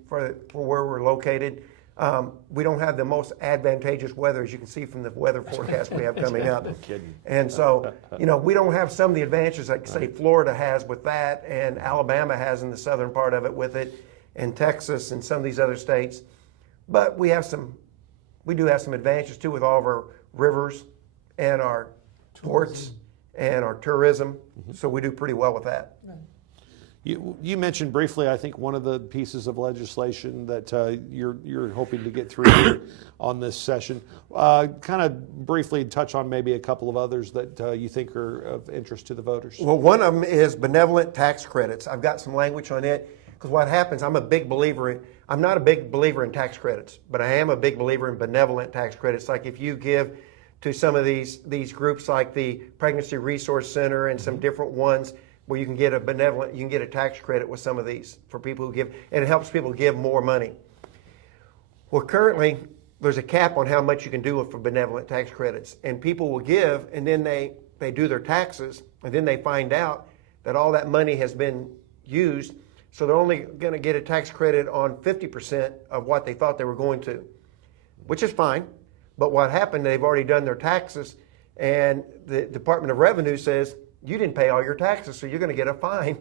where we're located. We don't have the most advantageous weather, as you can see from the weather forecast we have coming up. No kidding. And so, you know, we don't have some of the advantages like, say, Florida has with that, and Alabama has in the southern part of it with it, and Texas and some of these other states. But we do have some advantages too with all of our rivers and our ports and our tourism. So we do pretty well with that. You mentioned briefly, I think, one of the pieces of legislation that you're hoping to get through here on this session. Kind of briefly touch on maybe a couple of others that you think are of interest to the voters. Well, one of them is benevolent tax credits. I've got some language on it because what happens, I'm not a big believer in tax credits, but I am a big believer in benevolent tax credits. Like if you give to some of these groups like the Pregnancy Resource Center and some different ones, where you can get a tax credit with some of these for people who give, and it helps people give more money. Well, currently, there's a cap on how much you can do for benevolent tax credits, and people will give, and then they do their taxes, and then they find out that all that money has been used, so they're only going to get a tax credit on 50% of what they thought they were going to, which is fine, but what happened, they've already done their taxes, and the Department of Revenue says, you didn't pay all your taxes, so you're going to get a fine,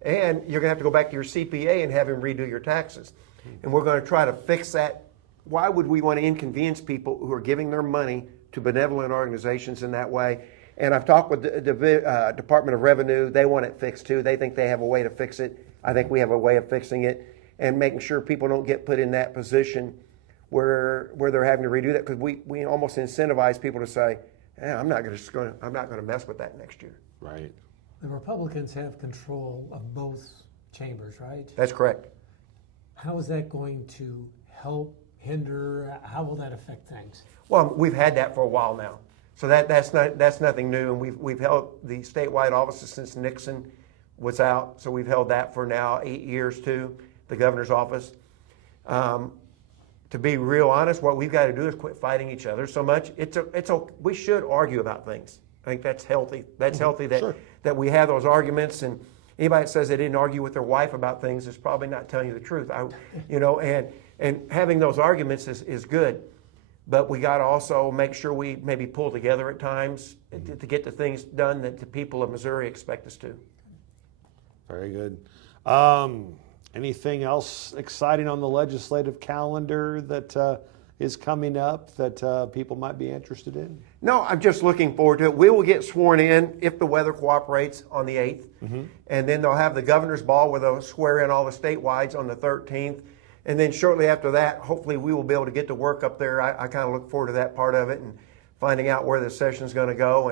and you're going to have to go back to your CPA and have him redo your taxes. And we're going to try to fix that. Why would we want to inconvenience people who are giving their money to benevolent organizations in that way? And I've talked with the Department of Revenue. They want it fixed too. They think they have a way to fix it. I think we have a way of fixing it and making sure people don't get put in that position where they're having to redo that, because we almost incentivize people to say, I'm not going to mess with that next year. Right. The Republicans have control of both chambers, right? That's correct. How is that going to help, hinder? How will that affect things? Well, we've had that for a while now, so that's nothing new, and we've held the statewide offices since Nixon was out. So we've held that for now 8 years too, the governor's office. To be real honest, what we've got to do is quit fighting each other so much. We should argue about things. I think that's healthy. That's healthy that we have those arguments, and anybody that says they didn't argue with their wife about things is probably not telling you the truth. And having those arguments is good, but we got to also make sure we maybe pull together at times to get the things done that the people of Missouri expect us to. Very good. Anything else exciting on the legislative calendar that is coming up that people might be interested in? No, I'm just looking forward to it. We will get sworn in if the weather cooperates on the 8th. And then they'll have the governor's ball where they'll swear in all the statewides on the 13th. And then shortly after that, hopefully we will be able to get to work up there. I kind of look forward to that part of it and finding out where the session's going to go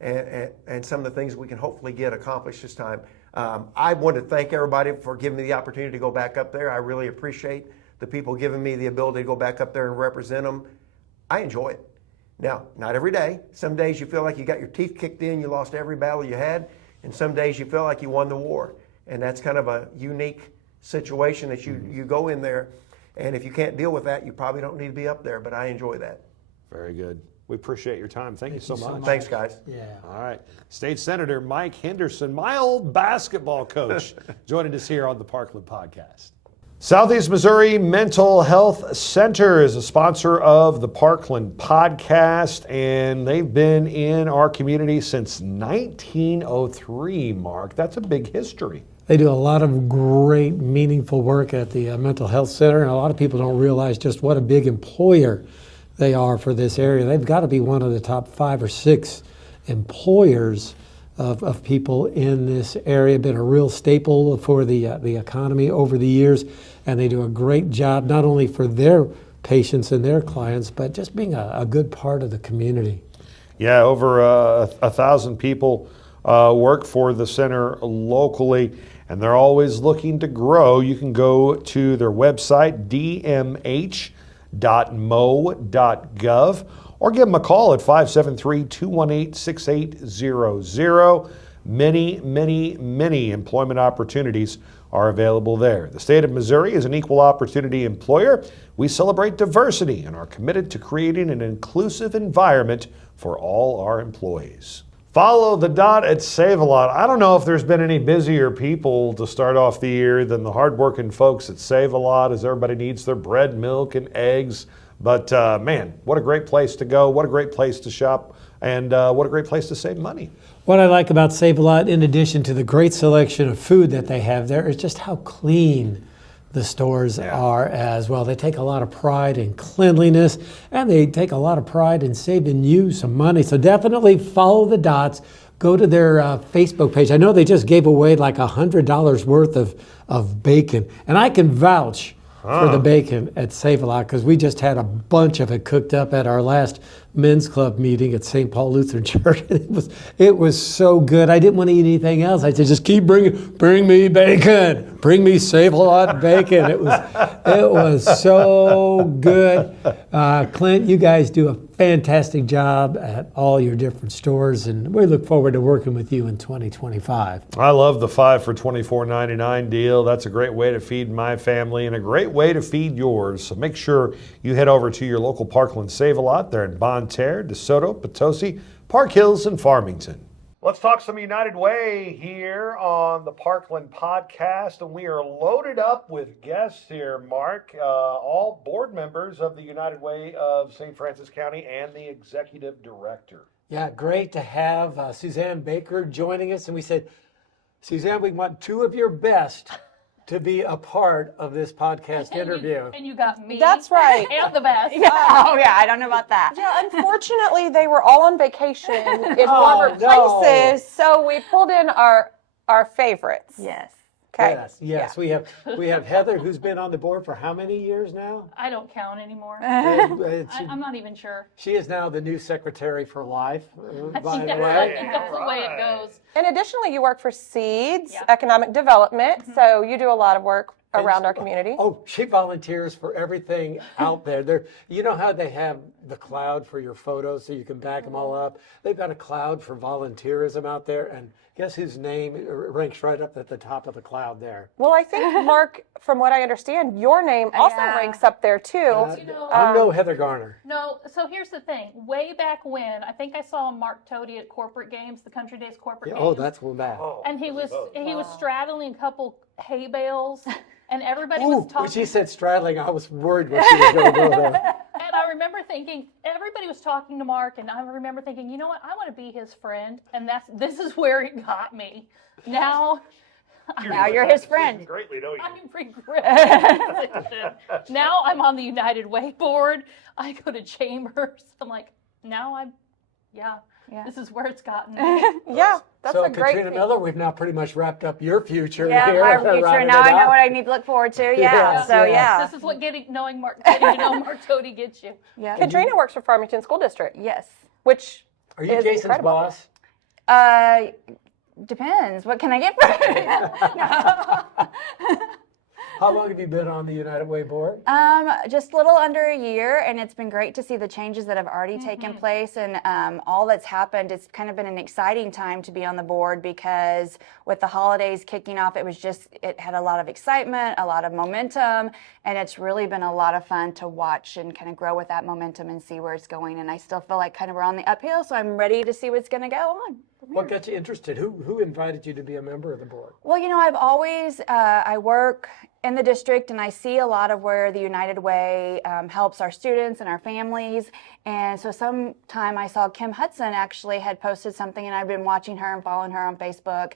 and some of the things we can hopefully get accomplished this time. I want to thank everybody for giving me the opportunity to go back up there. I really appreciate the people giving me the ability to go back up there and represent them. I enjoy it. Now, not every day. Some days you feel like you got your teeth kicked in, you lost every battle you had, and some days you feel like you won the war. And that's kind of a unique situation that you go in there, and if you can't deal with that, you probably don't need to be up there, but I enjoy that. Very good. We appreciate your time. Thank you so much. Thanks, guys. Yeah. All right. State Senator Mike Henderson, my old basketball coach, joining us here on the Parkland Podcast. Southeast Missouri Mental Health Center is a sponsor of the Parkland podcast, and they've been in our community since 1903, Mark. That's a big history. They do a lot of great, meaningful work at the Mental Health Center, and a lot of people don't realize just what a big employer they are for this area. They've got to be one of the top 5 or 6 employers of people in this area. Been a real staple for the economy over the years, and they do a great job not only for their patients and their clients, but just being a good part of the community. Yeah, over 1,000 people work for the center locally, and they're always looking to grow. You can go to their website, dmh.mo.gov, or give them a call at 573-218-6800. Many, many, many employment opportunities are available there. The state of Missouri is an equal opportunity employer. We celebrate diversity and are committed to creating an inclusive environment for all our employees. Follow the dot at Save-A-Lot. I don't know if there's been any busier people to start off the year than the hardworking folks at Save-A-Lot, as everybody needs their bread, milk, and eggs. But man, what a great place to go, what a great place to shop, and what a great place to save money. What I like about Save-A-Lot, in addition to the great selection of food that they have there, is just how clean the stores are as well. They take a lot of pride in cleanliness, and they take a lot of pride in saving you some money. So definitely follow the dots. Go to their Facebook page. I know they just gave away like $100 worth of bacon, and I can vouch for the bacon at Save-A-Lot because we just had a bunch of it cooked up at our last men's club meeting at St. Paul Lutheran Church. It was so good. I didn't want to eat anything else. I said, just keep bring me bacon, bring me Save-A-Lot bacon. It was so good. Clint, you guys do a fantastic job at all your different stores, and we look forward to working with you in 2025. I love the 5 for $24.99 deal. That's a great way to feed my family and a great way to feed yours. So make sure you head over to your local Parkland Save-A-Lot. They're in Bonne Terre, DeSoto, Potosi, Park Hills, and Farmington. Let's talk some United Way here on the Parkland podcast, and we are loaded up with guests here, Mark, all board members of the United Way of St. Francis County and the executive director. Yeah, great to have Suzanne Baker joining us, and we said, Suzanne, we want 2 of your best to be a part of this podcast interview. And you got me. That's right. And the best. Yeah. Oh, yeah, I don't know about that. Yeah, unfortunately, they were all on vacation in warmer places, so we pulled in our favorites. Yes. Okay. Yes. Yeah. We have Heather, who's been on the board for how many years now? I don't count anymore. I'm not even sure. She is now the new secretary for life, by the I way. think that's the way it goes. And additionally, you work for Seeds, Economic Development, so you do a lot of work around our community. Oh, she volunteers for everything out there. You know how they have the cloud for your photos so you can back them all up? They've got a cloud for volunteerism out there, and guess whose name ranks right up at the top of the cloud there? Well, I think, Mark, from what I understand, your name also ranks up there, too. I'm no Heather Garner. No, so here's the thing. Way back when, I think I saw Mark Totally at corporate games, the Country Days corporate games. Oh, that's one back. And he was straddling a couple hay bales, and everybody was talking. When she said straddling, I was worried what she was going to go there. And I remember thinking, everybody was talking to Mark, and I remember thinking, you know what, I want to be his friend, and this is where it got me. Now you're his friend. Greatly, don't you? I'm regretting. Now I'm on the United Way board. I go to chambers. I'm like, now this is where it's gotten me. Yeah, that's so a great Katrina thing. Miller, we've now pretty much wrapped up your future. Yeah, here. our future. Now I know what I need to look forward to. Yeah. So yeah. This is what getting to know Mark Totally gets you. Yeah. Katrina works for Farmington School District. Yes. Which Are you is Jason's incredible. boss? Depends. What can I get for you? How long have you been on the United Way board? Just a little under a year, and it's been great to see the changes that have already taken place and all that's happened. It's kind of been an exciting time to be on the board because with the holidays kicking off, it had a lot of excitement, a lot of momentum, and it's really been a lot of fun to watch and kind of grow with that momentum and see where it's going. And I still feel like kind of we're on the uphill, so I'm ready to see what's going to go on. What got you interested? Who invited you to be a member of the board? Well, I've always, I work in the district, and I see a lot of where the United Way helps our students and our families. And so sometime I saw Kim Hudson actually had posted something, and I've been watching her and following her on Facebook.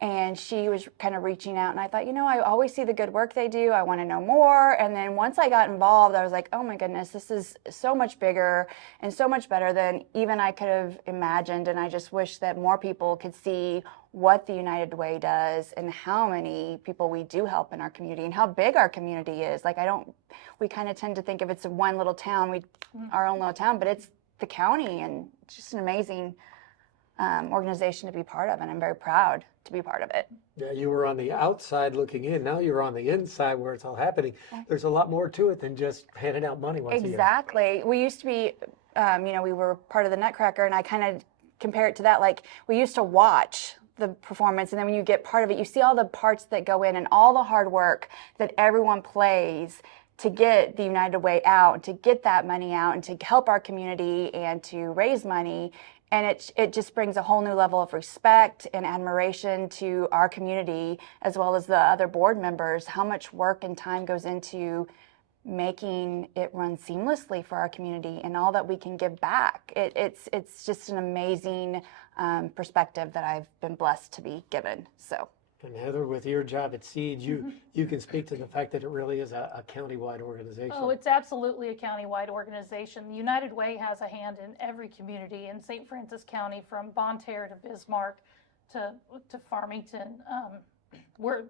And she was kind of reaching out, and I thought, I always see the good work they do. I want to know more. And then once I got involved, I was like, oh my goodness, this is so much bigger and so much better than even I could have imagined. And I just wish that more people could see what the United Way does and how many people we do help in our community and how big our community is. Like, we kind of tend to think of it's one little town, our own little town, but it's the county, and it's just an amazing organization to be part of, and I'm very proud to be part of it. Yeah, you were on the outside looking in. Now you're on the inside where it's all happening. There's a lot more to it than just handing out money once a year. Exactly. We used to be, we were part of the Nutcracker, and I kind of compare it to that. Like, we used to watch the performance, and then when you get part of it, you see all the parts that go in and all the hard work that everyone plays to get the United Way out, and to get that money out, and to help our community and to raise money. And it just brings a whole new level of respect and admiration to our community, as well as the other board members, how much work and time goes into making it run seamlessly for our community and all that we can give back. It's just an amazing perspective that I've been blessed to be given. So. And Heather, with your job at Seed, you can speak to the fact that it really is a county-wide organization. Oh, it's absolutely a county-wide organization. The United Way has a hand in every community in St. Francis County, from Bonne Terre to Bismarck to Farmington. We're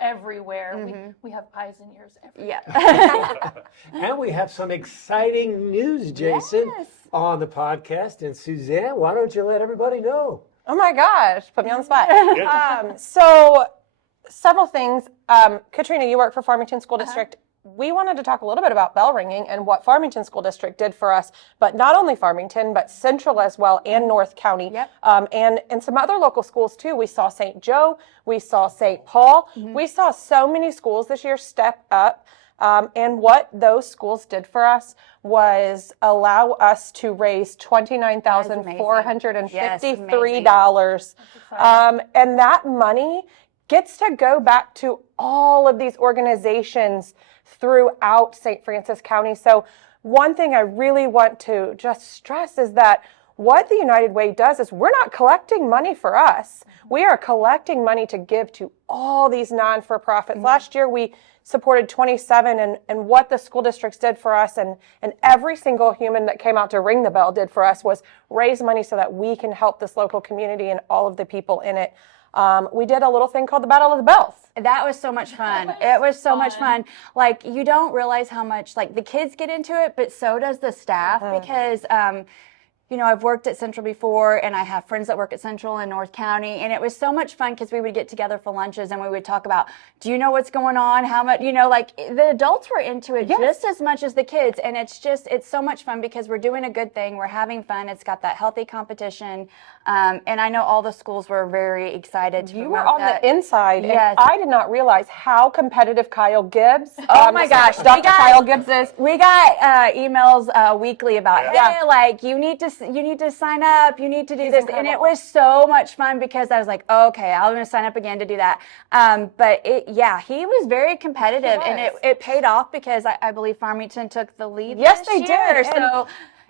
everywhere. Mm-hmm. We have eyes and ears everywhere. Yeah. And we have some exciting news, Jason, on the podcast. And Suzanne, why don't you let everybody know? Oh my gosh, put me on the spot. So several things. Katrina, you work for Farmington School District. We wanted to talk a little bit about bell ringing and what Farmington School District did for us, but not only Farmington, but Central as well, and North County. Yep. And some other local schools too. We saw St. Joe, we saw St. Paul. We saw so many schools this year step up. And what those schools did for us was allow us to raise $29,453. And that money gets to go back to all of these organizations throughout St. Francis County. So one thing I really want to just stress is that what the United Way does is we're not collecting money for us. We are collecting money to give to all these non-for-profits. Last year we supported 27, and what the school districts did for us, and every single human that came out to ring the bell did for us, was raise money so that we can help this local community and all of the people in it. We did a little thing called the Battle of the Bells. That was so much fun. It was so much fun. Like, you don't realize how much, like, the kids get into it, but so does the staff, because I've worked at Central before, and I have friends that work at Central in North County, and it was so much fun because we would get together for lunches and we would talk about, do you know what's going on? How much, like, the adults were into it just as much as the kids, and it's so much fun because we're doing a good thing. We're having fun. It's got that healthy competition, and I know all the schools were very excited to You were on the inside, Yes. and I did not realize how competitive Kyle Gibbs, oh my gosh, Dr. Kyle Gibbs is. We got emails weekly about, hey, like, you need to sign up, you need to do this. And it was so much fun because I was like, okay, I'm going to sign up again to do that. But he was very competitive, and it paid off because I believe Farmington took the lead. Yes, they did.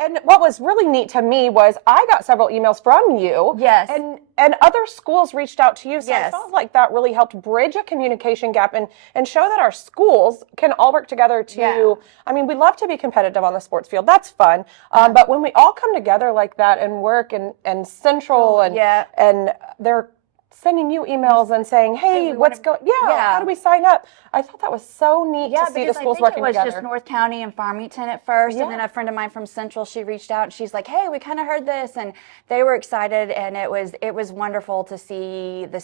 And what was really neat to me was I got several emails from you. Yes. And other schools reached out to you. So I felt like that really helped bridge a communication gap and show that our schools can all work together to, I mean, we love to be competitive on the sports field. That's fun. But when we all come together like that and work and Central and they're sending you emails and saying, hey, what's going, how do we sign up? I thought that was so neat to see the schools working together. It was just North County and Farmington at first, and then a friend of mine from Central, she reached out and she's like, hey, we kind of heard this, and they were excited, and it was wonderful to see the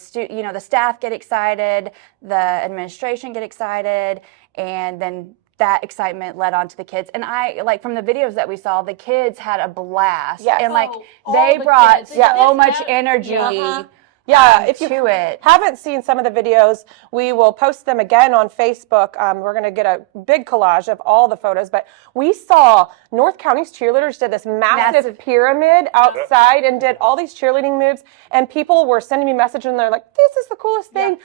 staff get excited, the administration get excited, and then that excitement led on to the kids. And from the videos that we saw, the kids had a blast. Yes. And they brought so much energy. Yeah, if you to it. haven't seen some of the videos, we will post them again on Facebook. We're going to get a big collage of all the photos, but we saw North County's cheerleaders did this massive pyramid outside and did all these cheerleading moves, and people were sending me messages and they're like, this is the coolest thing.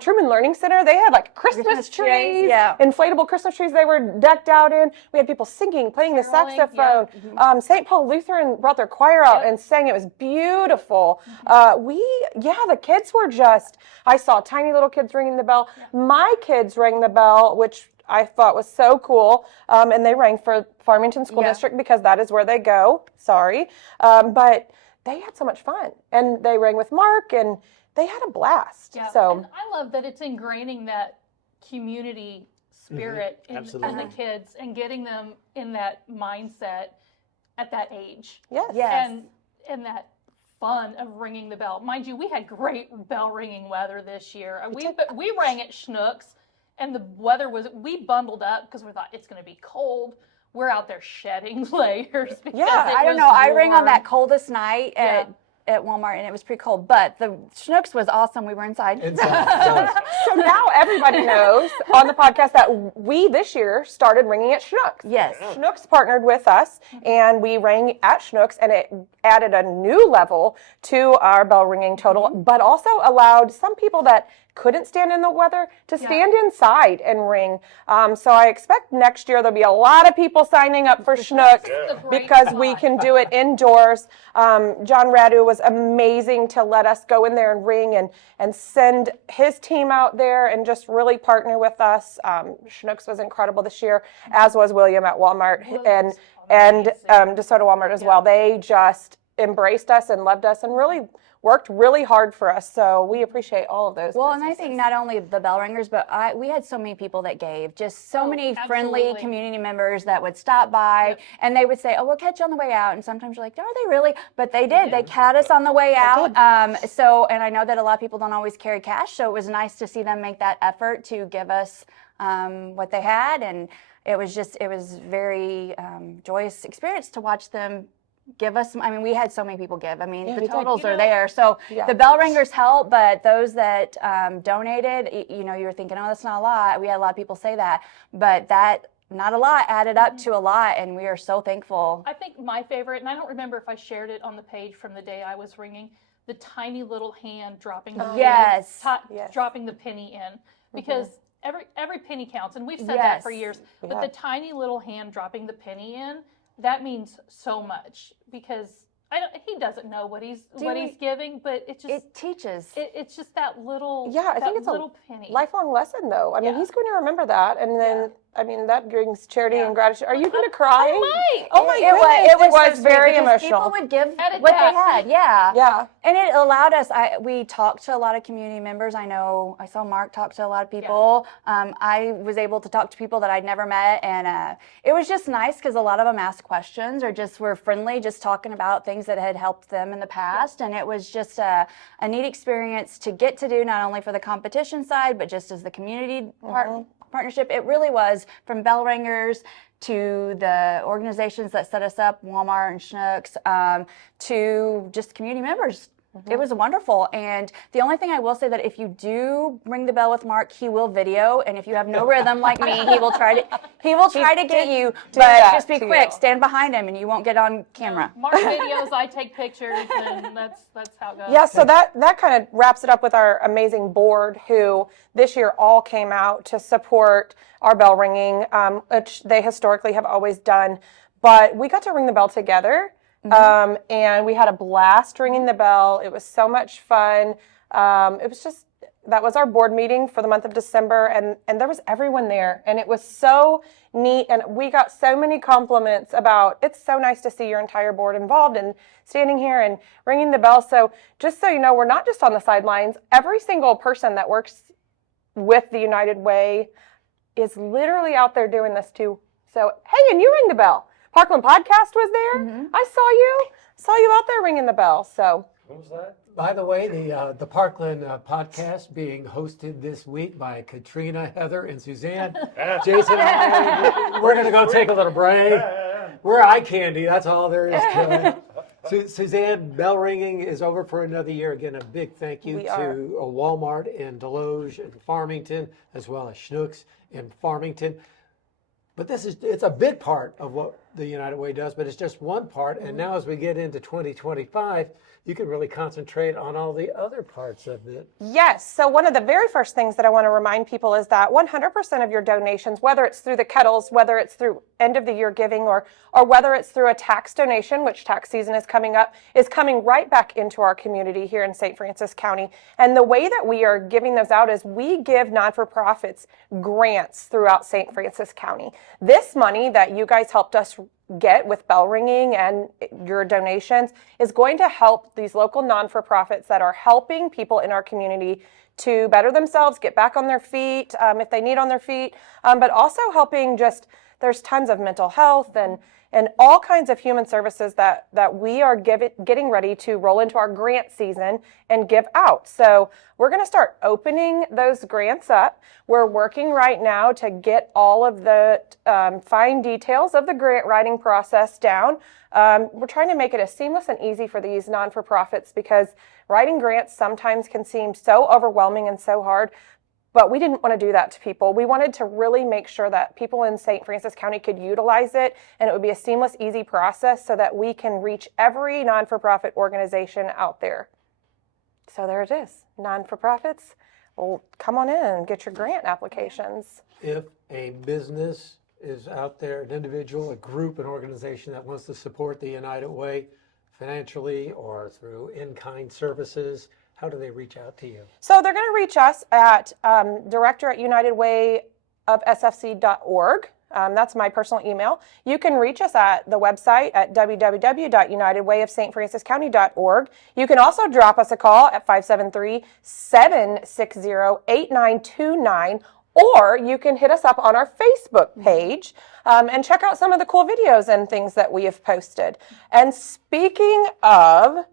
Truman Learning Center, they had like Christmas trees, inflatable Christmas trees they were decked out in. We had people singing, playing the saxophone. St. Paul Lutheran brought their choir out and sang. It was beautiful. The kids were I saw tiny little kids ringing the bell. My kids rang the bell, which I thought was so cool. And they rang for Farmington School District because that is where they go. Sorry. But they had so much fun. And they rang with Mark and they had a blast. Yeah. So and I love that it's ingraining that community spirit in the kids and getting them in that mindset at that age. And that fun of ringing the bell. Mind you, we had great bell ringing weather this year. We rang at Schnucks, and the weather we bundled up because we thought it's going to be cold. We're out there shedding layers. I don't know. I rang on that coldest night at Walmart, and it was pretty cold. But the Schnucks was awesome. We were inside. So now everybody knows on the podcast that we this year started ringing at Schnucks. Yes. Schnucks partnered with us, and we rang at Schnucks, and it added a new level to our bell ringing total, but also allowed some people that couldn't stand in the weather to stand inside and ring. So I expect next year there'll be a lot of people signing up for Schnucks because we can do it indoors. John Radu was amazing to let us go in there and ring and send his team out there and just really partner with us. Schnucks was incredible this year, as was William at Walmart and DeSoto Walmart as well. They just embraced us and loved us and really worked really hard for us, so we appreciate all of those. Well, and I think not only the bell ringers, but we had so many people that gave, just so many friendly community members that would stop by, and they would say, "Oh, we'll catch you on the way out." And sometimes you're like, "Are they really?" But they did. They caught us on the way out. And I know that a lot of people don't always carry cash, so it was nice to see them make that effort to give us what they had, and it was very joyous experience to watch them give us. I mean, we had so many people give. I mean, the totals are there. So the bell ringers help, but those that donated, you were thinking, oh, that's not a lot. We had a lot of people say that, but that not a lot added up to a lot, and we are so thankful. I think my favorite, and I don't remember if I shared it on the page from the day I was ringing, the tiny little hand dropping the dropping the penny in, because every penny counts, and we've said that for years. But the tiny little hand dropping the penny in, that means so much, because he doesn't know what he's giving, but it teaches. It's just that little I think it's little penny. Lifelong lesson, though. I mean, he's going to remember that, and then that brings charity and gratitude. Are you going to cry? I might. Oh my goodness! It was very emotional. People would give what they had. Yeah. And it allowed us. We talked to a lot of community members. I know I saw Mark talk to a lot of people. I was able to talk to people that I'd never met, and it was just nice because a lot of them asked questions or just were friendly, just talking about things that had helped them in the past, and it was just a neat experience to get to do, not only for the competition side, but just as the community partnership. It really was, from bell ringers to the organizations that set us up, Walmart and Schnucks, to just community members. It was wonderful. And the only thing I will say, that if you do ring the bell with Mark, he will video, and if you have no rhythm like me, he will try to get you, but just be quick, stand behind him, and you won't get on camera. Mark videos, I take pictures, and that's how it goes. Yeah, so that kind of wraps it up with our amazing board, who this year all came out to support our bell ringing, which they historically have always done, but we got to ring the bell together. And we had a blast ringing the bell. It was so much fun. That was our board meeting for the month of December, and there was everyone there, and it was so neat, and we got so many compliments about, it's so nice to see your entire board involved and standing here and ringing the bell. So just so you know, we're not just on the sidelines. Every single person that works with the United Way is literally out there doing this too. So, hey, and you ring the bell. Parkland Podcast was there. I saw you out there ringing the bell. So what was that? By the way, the Parkland podcast being hosted this week by Katrina, Heather, and Suzanne. Jason and I, we're going to go take a little break. We're eye candy. That's all there is to it. Suzanne, bell ringing is over for another year. Again, a big thank you We to are. Walmart in Deloge and Farmington, as well as Schnucks in Farmington. But it's a big part of what the United Way does, but it's just one part. And now as we get into 2025, you can really concentrate on all the other parts of it. Yes. So one of the very first things that I want to remind people is that 100% of your donations, whether it's through the kettles, whether it's through end of the year giving, or whether it's through a tax donation, which tax season is coming up, is coming right back into our community here in St. Francis County. And the way that we are giving those out is we give non-for-profits grants throughout St. Francis County. This money that you guys helped us get with bell ringing and your donations is going to help these local non-for-profits that are helping people in our community to better themselves, get back on their feet if they need on their feet, but also helping there's tons of mental health and all kinds of human services that we are getting ready to roll into our grant season and give out. So we're going to start opening those grants up. We're working right now to get all of the fine details of the grant writing process down. We're trying to make it as seamless and easy for these non-for-profits because writing grants sometimes can seem so overwhelming and so hard. But we didn't want to do that to people. We wanted to really make sure that people in St. Francis County could utilize it and it would be a seamless, easy process so that we can reach every non-for-profit organization out there. So there it is. Non-for-profits, well, come on in and get your grant applications. If a business is out there, an individual, a group, an organization that wants to support the United Way financially or through in-kind services, how do they reach out to you? So they're going to reach us at director@unitedwayofsfc.org. That's my personal email. You can reach us at the website at www.unitedwayofstfranciscounty.org. You can also drop us a call at 573-760-8929, or you can hit us up on our Facebook page and check out some of the cool videos and things that we have posted. And speaking of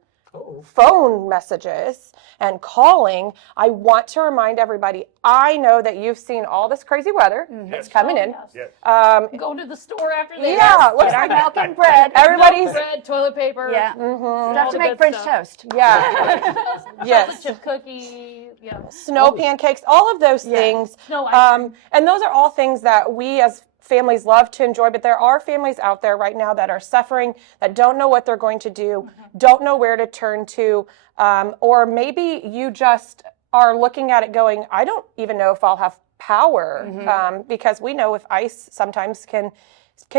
phone messages and calling, I want to remind everybody, I know that you've seen all this crazy weather that's coming in. Go to the store after this. Yeah, looks Get our like milk and bread. everybody's bread, toilet paper. Yeah. Stuff to make French toast. Yeah. Yes. Chocolate chip cookie. Yeah. Snow pancakes, all of those things. Snow ice cream. And those are all things that we as families love to enjoy, but there are families out there right now that are suffering, that don't know what they're going to do, don't know where to turn to, or maybe you just are looking at it going, I don't even know if I'll have power, because we know if ice sometimes can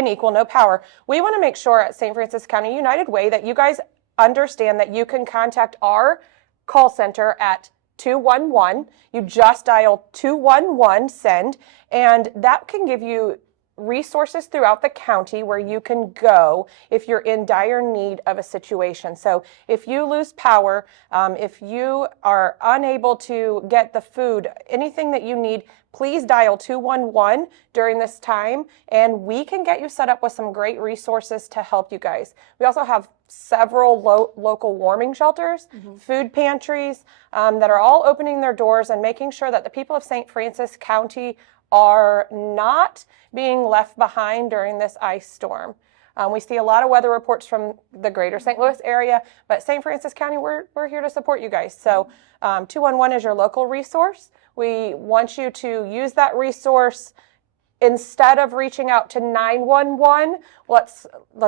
equal no power. We want to make sure at St. Francis County United Way that you guys understand that you can contact our call center at 211. You just dial 211 send, and that can give you resources throughout the county where you can go if you're in dire need of a situation. So if you lose power, if you are unable to get the food, anything that you need, please dial 211 during this time, and we can get you set up with some great resources to help you guys. We also have several local warming shelters, food pantries that are all opening their doors and making sure that the people of St. Francis County are not being left behind during this ice storm. We see a lot of weather reports from the greater St. Louis area, but St. Francis County, we're here to support you guys. So 211 is your local resource. We want you to use that resource instead of reaching out to 911. Let's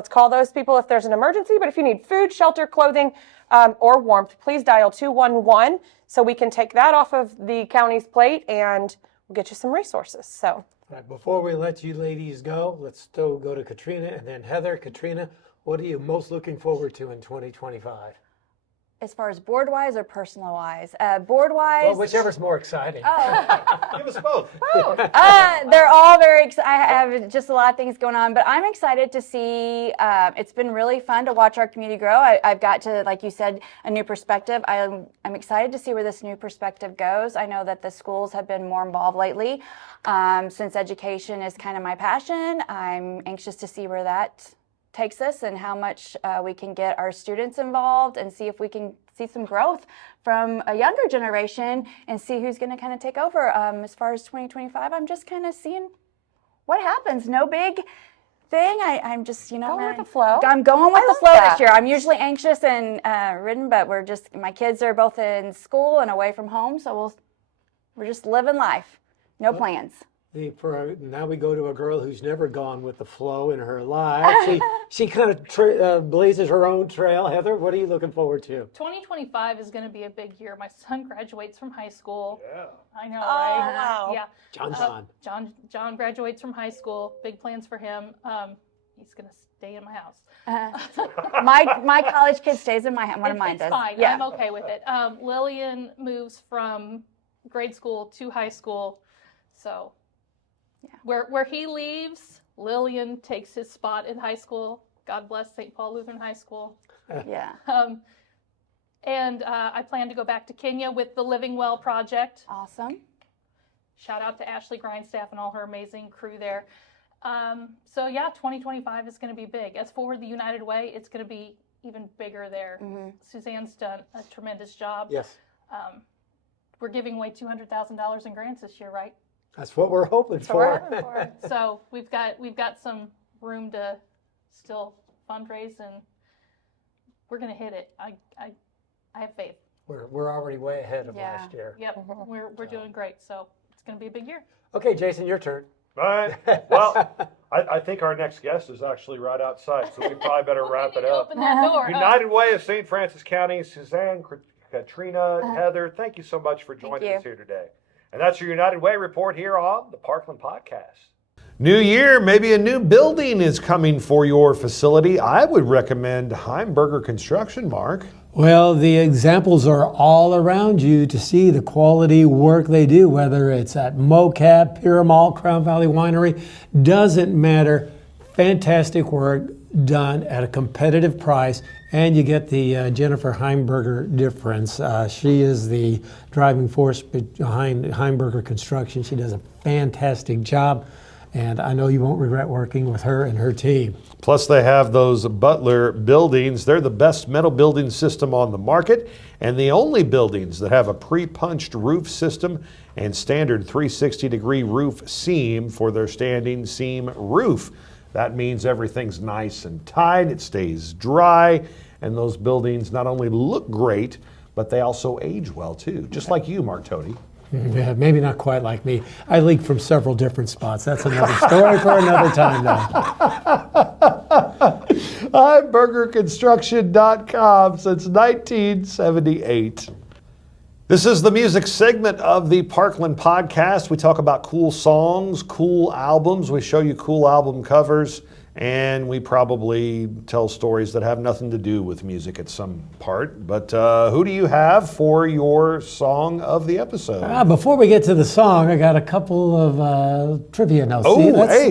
call those people if there's an emergency, but if you need food, shelter, clothing, or warmth, please dial 211 so we can take that off of the county's plate and we'll get you some resources. So. Right, before we let you ladies go, let's still go to Katrina and then Heather. Katrina, what are you most looking forward to in 2025? As far as board-wise or personal-wise? Board-wise... Well, whichever's more exciting. Give us both. They're all very exciting. I have just a lot of things going on, but I'm excited to see, it's been really fun to watch our community grow. I've got to, like you said, a new perspective. I'm excited to see where this new perspective goes. I know that the schools have been more involved lately. Since education is kind of my passion, I'm anxious to see where that takes us and how much we can get our students involved and see if we can see some growth from a younger generation and see who's going to kind of take over. As far as 2025, I'm just kind of seeing what happens. No big thing. I'm just, Going with the flow. I'm going with I the love flow that. this year. I'm usually anxious and ridden, but my kids are both in school and away from home, so we're just living life. No plans. Now we go to a girl who's never gone with the flow in her life. She kind of blazes her own trail. Heather, what are you looking forward to? 2025 is going to be a big year. My son graduates from high school. Yeah. I know, Oh, right? wow. Yeah. John graduates from high school. Big plans for him. He's going to stay in my house. My college kid stays in one of mine It's does. fine. Yeah. I'm okay with it. Lillian moves from grade school to high school, so where he leaves, Lillian takes his spot in high school. God bless St. Paul Lutheran High School. Yeah. And I plan to go back to Kenya with the Living Well project. Awesome. Shout out to Ashley Grindstaff and all her amazing crew there. So yeah, 2025 is going to be big. As for the United Way, it's going to be even bigger there. Mm-hmm. Suzanne's done a tremendous job. Yes. We're giving away $200,000 in grants this year, right? That's what we're hoping for. So we've got some room to still fundraise, and we're going to hit it. I have faith. We're already way ahead of last year. Yep, we're doing great. So it's going to be a big year. Okay, Jason, your turn. All right. Well, I think our next guest is actually right outside, so we probably better wrap it up. Open that door. United Way of St. Francis County, Suzanne, Katrina, Heather, thank you so much for joining us here today. And that's your United Way report here on the Parkland Podcast. New year, maybe a new building is coming for your facility. I would recommend Heimberger Construction, Mark. Well, the examples are all around you to see the quality work they do, whether it's at MoCab, Pyramall, Crown Valley Winery, doesn't matter. Fantastic work done at a competitive price, and you get the Jennifer Heimberger difference. She is the driving force behind Heimberger Construction. She does a fantastic job, and I know you won't regret working with her and her team. Plus, they have those Butler buildings. They're the best metal building system on the market, and the only buildings that have a pre-punched roof system and standard 360-degree roof seam for their standing seam roof. That means everything's nice and tight, it stays dry, and those buildings not only look great, but they also age well too, just like you, Mark Toti. Yeah, maybe not quite like me. I leak from several different spots. That's another story for another time, though. HeimbergerConstruction.com since 1978. This is the music segment of the Parkland Podcast. We talk about cool songs, cool albums. We show you cool album covers, and we probably tell stories that have nothing to do with music at some part. But who do you have for your song of the episode? Before we get to the song, I got a couple of trivia notes.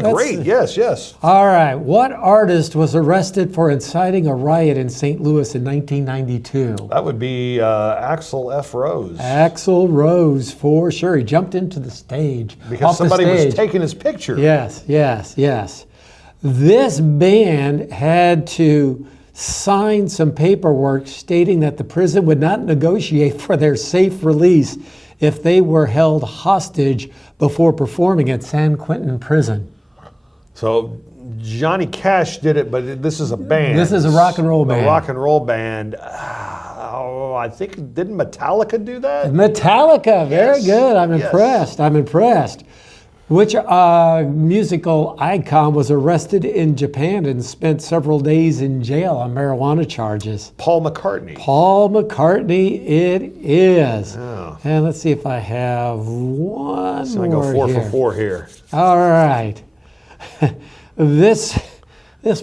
Great. Yes. All right. What artist was arrested for inciting a riot in St. Louis in 1992? That would be Axl F. Rose. Axl Rose, for sure. He jumped into the stage. Because somebody was taking his picture. Yes. This band had to sign some paperwork stating that the prison would not negotiate for their safe release if they were held hostage before performing at San Quentin Prison. So Johnny Cash did it, but this is a band. This is a rock and roll band. A rock and roll band. I think, didn't Metallica do that? Metallica, very good. I'm impressed. Which musical icon was arrested in Japan and spent several days in jail on marijuana charges? Paul McCartney. Paul McCartney, it is. Oh. And let's see if I have one so more. I go 4 for 4 here. All right. This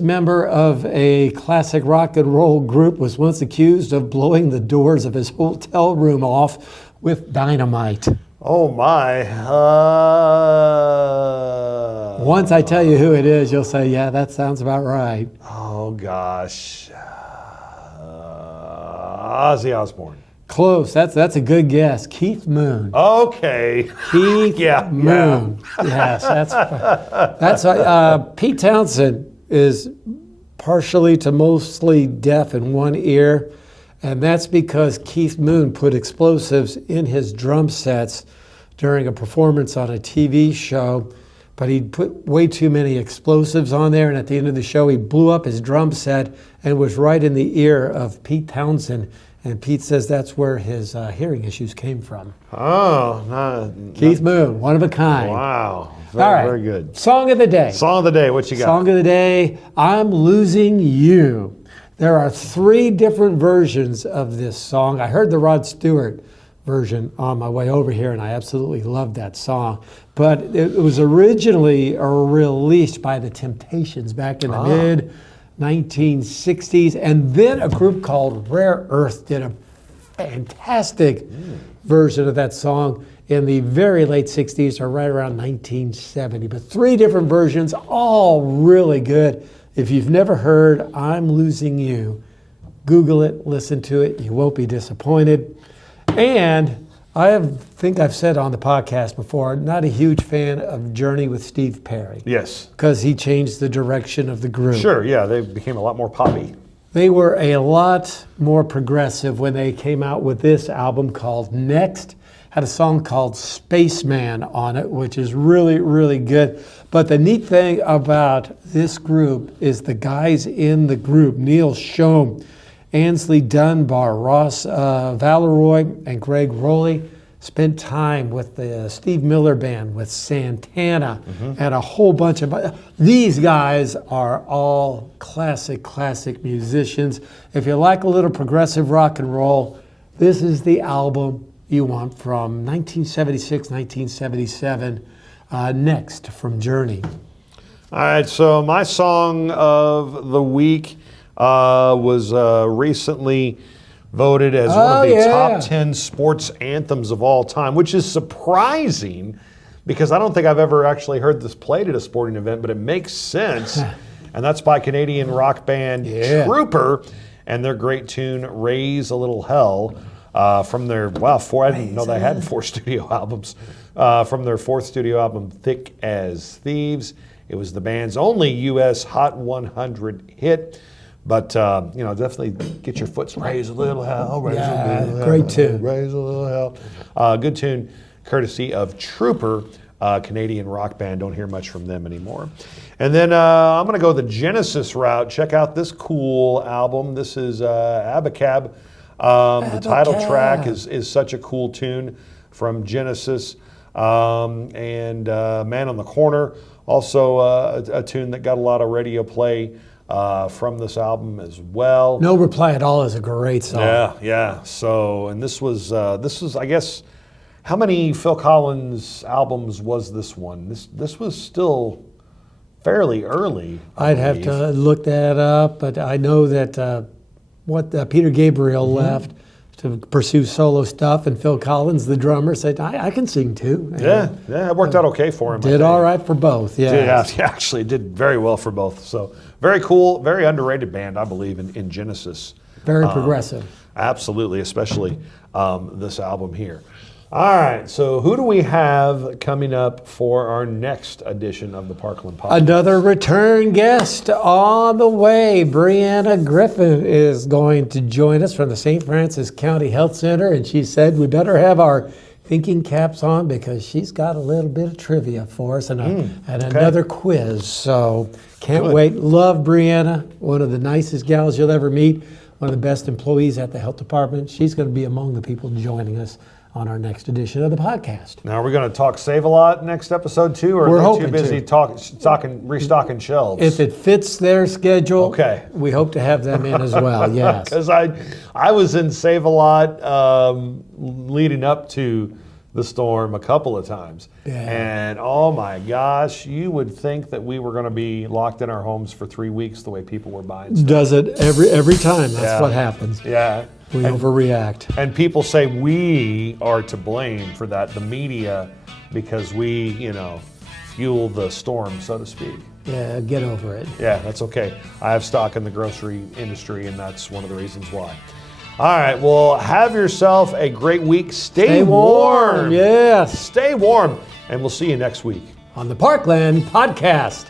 member of a classic rock and roll group was once accused of blowing the doors of his hotel room off with dynamite. Oh my. Once I tell you who it is, you'll say, yeah, that sounds about right. Oh gosh. Ozzy Osbourne. Close. That's a good guess. Keith Moon. Okay. Keith Moon. Yes, that's Pete Townsend is partially to mostly deaf in one ear. And that's because Keith Moon put explosives in his drum sets during a performance on a TV show. but he'd put way too many explosives on there, and at the end of the show, he blew up his drum set and was right in the ear of Pete Townsend. And Pete says that's where his hearing issues came from. Oh, Keith Moon, one of a kind. Wow. All right. Very good. Song of the day. Song of the day, what you got? Song of the day, I'm Losing You. There are 3 different versions of this song. I heard the Rod Stewart version on my way over here, and I absolutely loved that song. But it was originally released by the Temptations back in the mid-1960s, and then a group called Rare Earth did a fantastic version of that song in the very late 60s or right around 1970. But 3 different versions, all really good. If you've never heard I'm Losing You, Google it, listen to it. You won't be disappointed. And I think I've said on the podcast before, not a huge fan of Journey with Steve Perry. Yes. Because he changed the direction of the group. Sure, yeah, they became a lot more poppy. They were a lot more progressive when they came out with this album called Next. Had a song called Spaceman on it, which is really, really good. But the neat thing about this group is the guys in the group, Neil Schoen, Ansley Dunbar, Ross Valeroy, and Greg Rowley, spent time with the Steve Miller Band, with Santana, and a whole bunch of... These guys are all classic musicians. If you like a little progressive rock and roll, this is the album you want from 1976, 1977, Next from Journey. All right, so my song of the week was recently voted as one of the top 10 sports anthems of all time, which is surprising because I don't think I've ever actually heard this played at a sporting event, but it makes sense. And that's by Canadian rock band Trooper and their great tune, Raise a Little Hell, from their, I didn't know they had 4 studio albums, from their 4th studio album, Thick as Thieves. It was the band's only U.S. Hot 100 hit. But, definitely get your foot, raise a little hell, raise a little hell. Great tune. Raise a little hell. Good tune, courtesy of Trooper, Canadian rock band. Don't hear much from them anymore. And then I'm going to go the Genesis route. Check out this cool album. This is Abacab. The title track is such a cool tune from Genesis. And Man on the Corner, also a tune that got a lot of radio play from this album as well. No Reply at All is a great song. Yeah. So, and this was, I guess, how many Phil Collins albums was this one? This was still fairly early. I'd have to look that up, but I know that Peter Gabriel left to pursue solo stuff, and Phil Collins, the drummer, said, I can sing too. And it worked out okay for him. Did all right for both, Actually did very well for both. So very cool, very underrated band, I believe, in Genesis. Very progressive. Absolutely, especially this album here. All right, so who do we have coming up for our next edition of the Parkland Podcast? Another return guest on the way. Brianna Griffin is going to join us from the St. Francis County Health Center, and she said we better have our thinking caps on because she's got a little bit of trivia for us and another quiz. So can't wait. Love Brianna, one of the nicest gals you'll ever meet, one of the best employees at the health department. She's going to be among the people joining us on our next edition of the podcast. Now, are we going to talk Save-A-Lot next episode too, or we're are they too busy to. restocking shelves? If it fits their schedule, we hope to have them in as well, yes. Because I was in Save-A-Lot leading up to the storm a couple of times. And oh my gosh, you would think that we were going to be locked in our homes for 3 weeks the way people were buying stuff. Does it every time. That's what happens. Yeah. We overreact. And people say we are to blame for that, the media, because we, fuel the storm, so to speak. Yeah, get over it. Yeah, that's okay. I have stock in the grocery industry, and that's one of the reasons why. All right, well, have yourself a great week. Stay warm. Yes. Stay warm, and we'll see you next week on the Parkland Podcast.